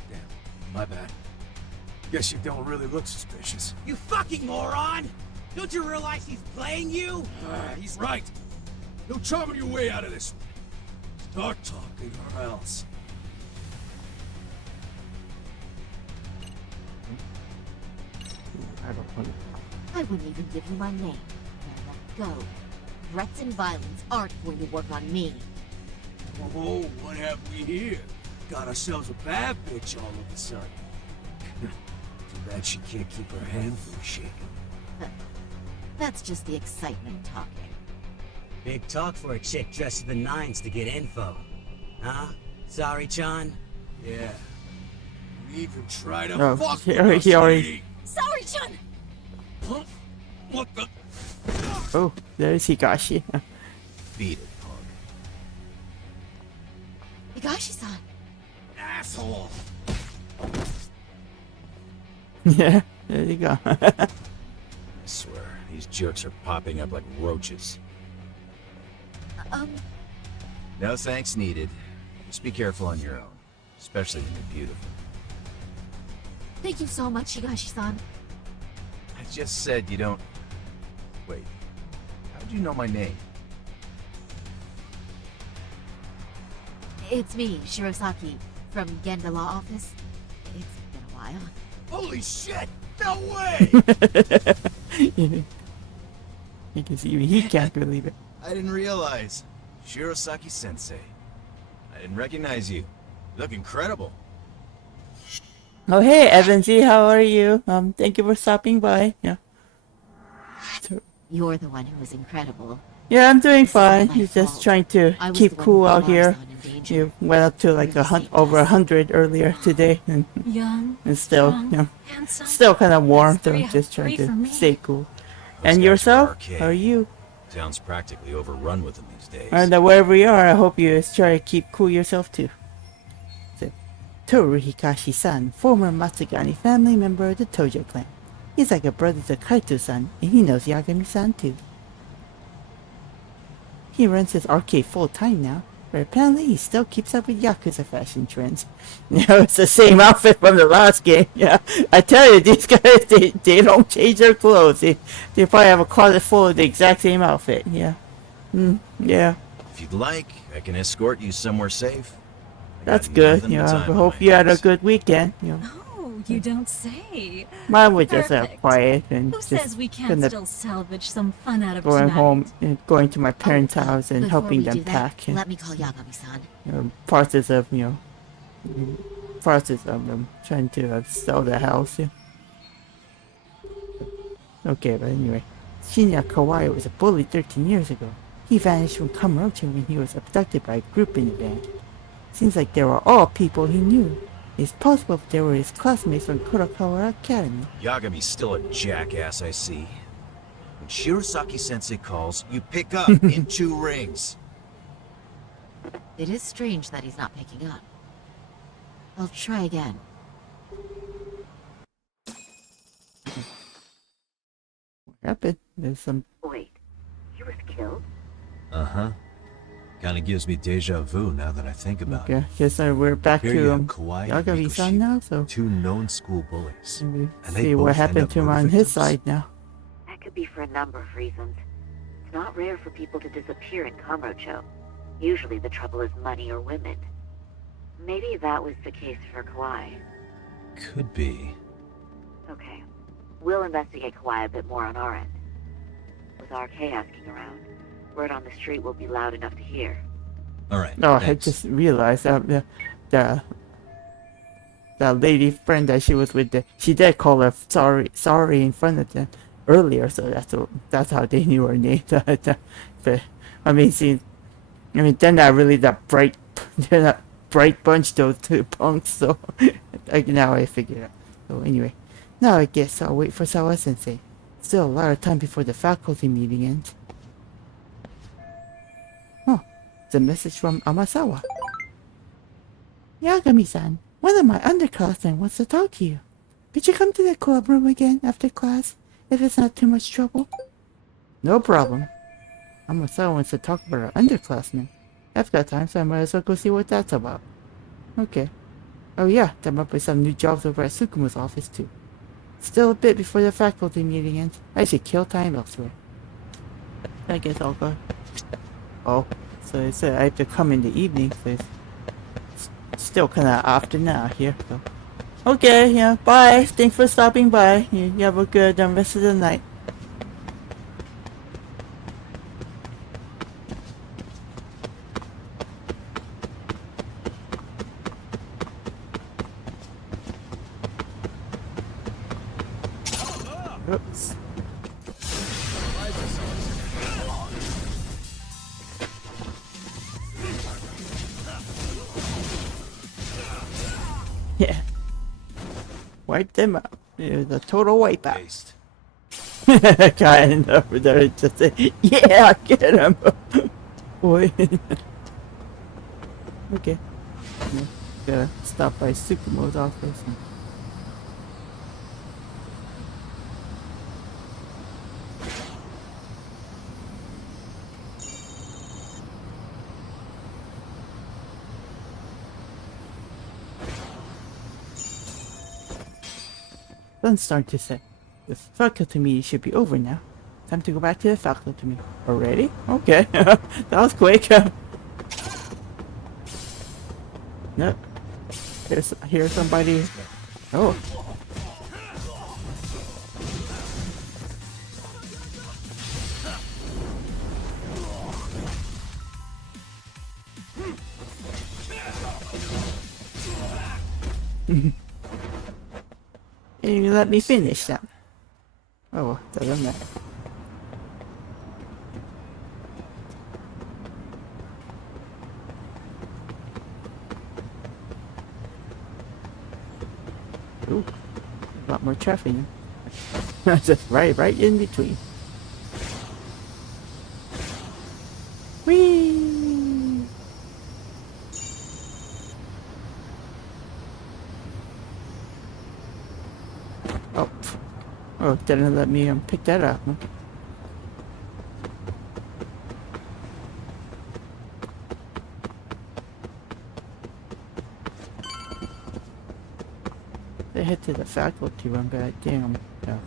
Damn, my bad. Guess you don't really look suspicious. You fucking moron! Don't you realize he's playing you? He's right. No charming your way out of this. Start talking or else. I don't want to. I wouldn't even give you my name. Now let go. Threats and violence aren't going to work on me. Oh, what have we here? Got ourselves a bad bitch all of a sudden. Too bad she can't keep her hand from shaking. That's just the excitement talking. Big talk for a chick dressed to the nines to get info. Huh? Sorry, Chan? Yeah. You even try to Oh, fuck he with us, already- lady. Sorry, Chun! Huh? What the? Oh, there's Higashi. Beat it, punk. Higashi-san! Asshole! Yeah, there you go. I swear, these jerks are popping up like roaches. No thanks needed. Just be careful on your own, especially when you're beautiful. Thank you so much, Higashi-san. I just said you don't... Wait, how'd you know my name? It's me, Shirosaki, from Genda Law Office. It's been a while. Holy shit! No way! You can see even he can't believe it. I didn't realize. Shirosaki-sensei. I didn't recognize you. You look incredible. Oh hey Evansy, how are you? Thank you for stopping by. Yeah. You're the one who was incredible. Yeah, I'm doing This is all fine. my He's just fault. trying to I was keep the one cool who out put here. Mars-on in danger. You went up to like Really saved over us. 100 earlier today, and Young, still, strong, you know, handsome. still kind of warm. That's So three I'm out just of trying three for to me. stay cool. Those And guys yourself? were archaic. How are you? Town's practically overrun with them these days. And wherever you are, I hope you try to keep cool yourself too. So, Toru Hikashi-san, former Matsugani family member of the Tojo clan. He's like a brother to Kaito-san, and he knows Yagami-san too. He runs his arcade full time now, but apparently he still keeps up with Yakuza fashion trends. You know, it's the same outfit from the last game. Yeah, I tell you, these guys, they don't change their clothes. They probably have a closet full of the exact same outfit. Yeah. Yeah. If you'd like, I can escort you somewhere safe. I got That's good. nothing You but know, time I on hope my you had a hands. good weekend. You know, Oh, you don't say. mine was just Perfect. quiet and Who just says we can't kinda still salvage some fun out of going tonight? home and going to my parents' house and Before helping we them do that, pack. And, let me call Yagami-san. process of process of them trying to sell the house. Yeah. Okay, but anyway, Shinya Kawai was a bully 13 years ago. He vanished from Kamurocho when he was abducted by a group in the van. Seems like they were all people he knew. It's possible they were his classmates from Kurokawa Academy. Yagami's still a jackass, I see. When Shirosaki-sensei calls, you pick up in 2 rings. It is strange that he's not picking up. I'll try again. What happened? There's some... Wait, he was killed? Uh-huh. Kinda gives me deja vu now that I think about it. Okay, guess we're back Here to you have Kawai and Yagami-san Mikoshi, now, so 2 known school bullies. maybe And they see both what end happened up to him murder on his victims. side now. That could be for a number of reasons. It's not rare for people to disappear in Kamurocho. Usually the trouble is money or women. Maybe that was the case for Kawai. Could be. Okay. We'll investigate Kawai a bit more on our end. With RK asking around, word on the street will be loud enough to hear. Alright, No, I thanks. just realized that the lady friend that she was with, she did call her sorry in front of them earlier, so that's how they knew her name. But I mean, they're not really that bright. They're not bright bunch, those 2 punks. So now I figured out. So anyway, now I guess I'll wait for Sawa Sensei. Still a lot of time before the faculty meeting ends. Oh, it's a message from Amasawa. Yagami-san, one of my underclassmen wants to talk to you. Could you come to the club room again after class, if it's not too much trouble? No problem. Amasawa wants to talk about our underclassmen. I've got time, so I might as well go see what that's about. Okay. Oh yeah, there might be some new jobs over at Sukumo's office too. Still a bit before the faculty meeting ends. I should kill time elsewhere. I guess I'll go. Oh, so it said I have to come in the evening, so it's still kind of after now here. So. Okay, yeah, bye. Thanks for stopping by. You have a good rest of the night. Oops. Yeah. Wipe them out. It was a total wipeout. Kind over there just say, yeah, get him. Boy. Okay. Yeah, gotta stop by Sukumo's office. Sun's starting to set. The faculty meeting should be over now. Time to go back to the faculty meeting. Already? Okay. That was quick. Nope. Here's somebody. Oh. You let me finish that. Oh, doesn't matter. Ooh, a lot more traffic. Just right in between. Whee! Oh, oh, didn't let me pick that up. Huh? They head to the faculty room, god damn. Yeah.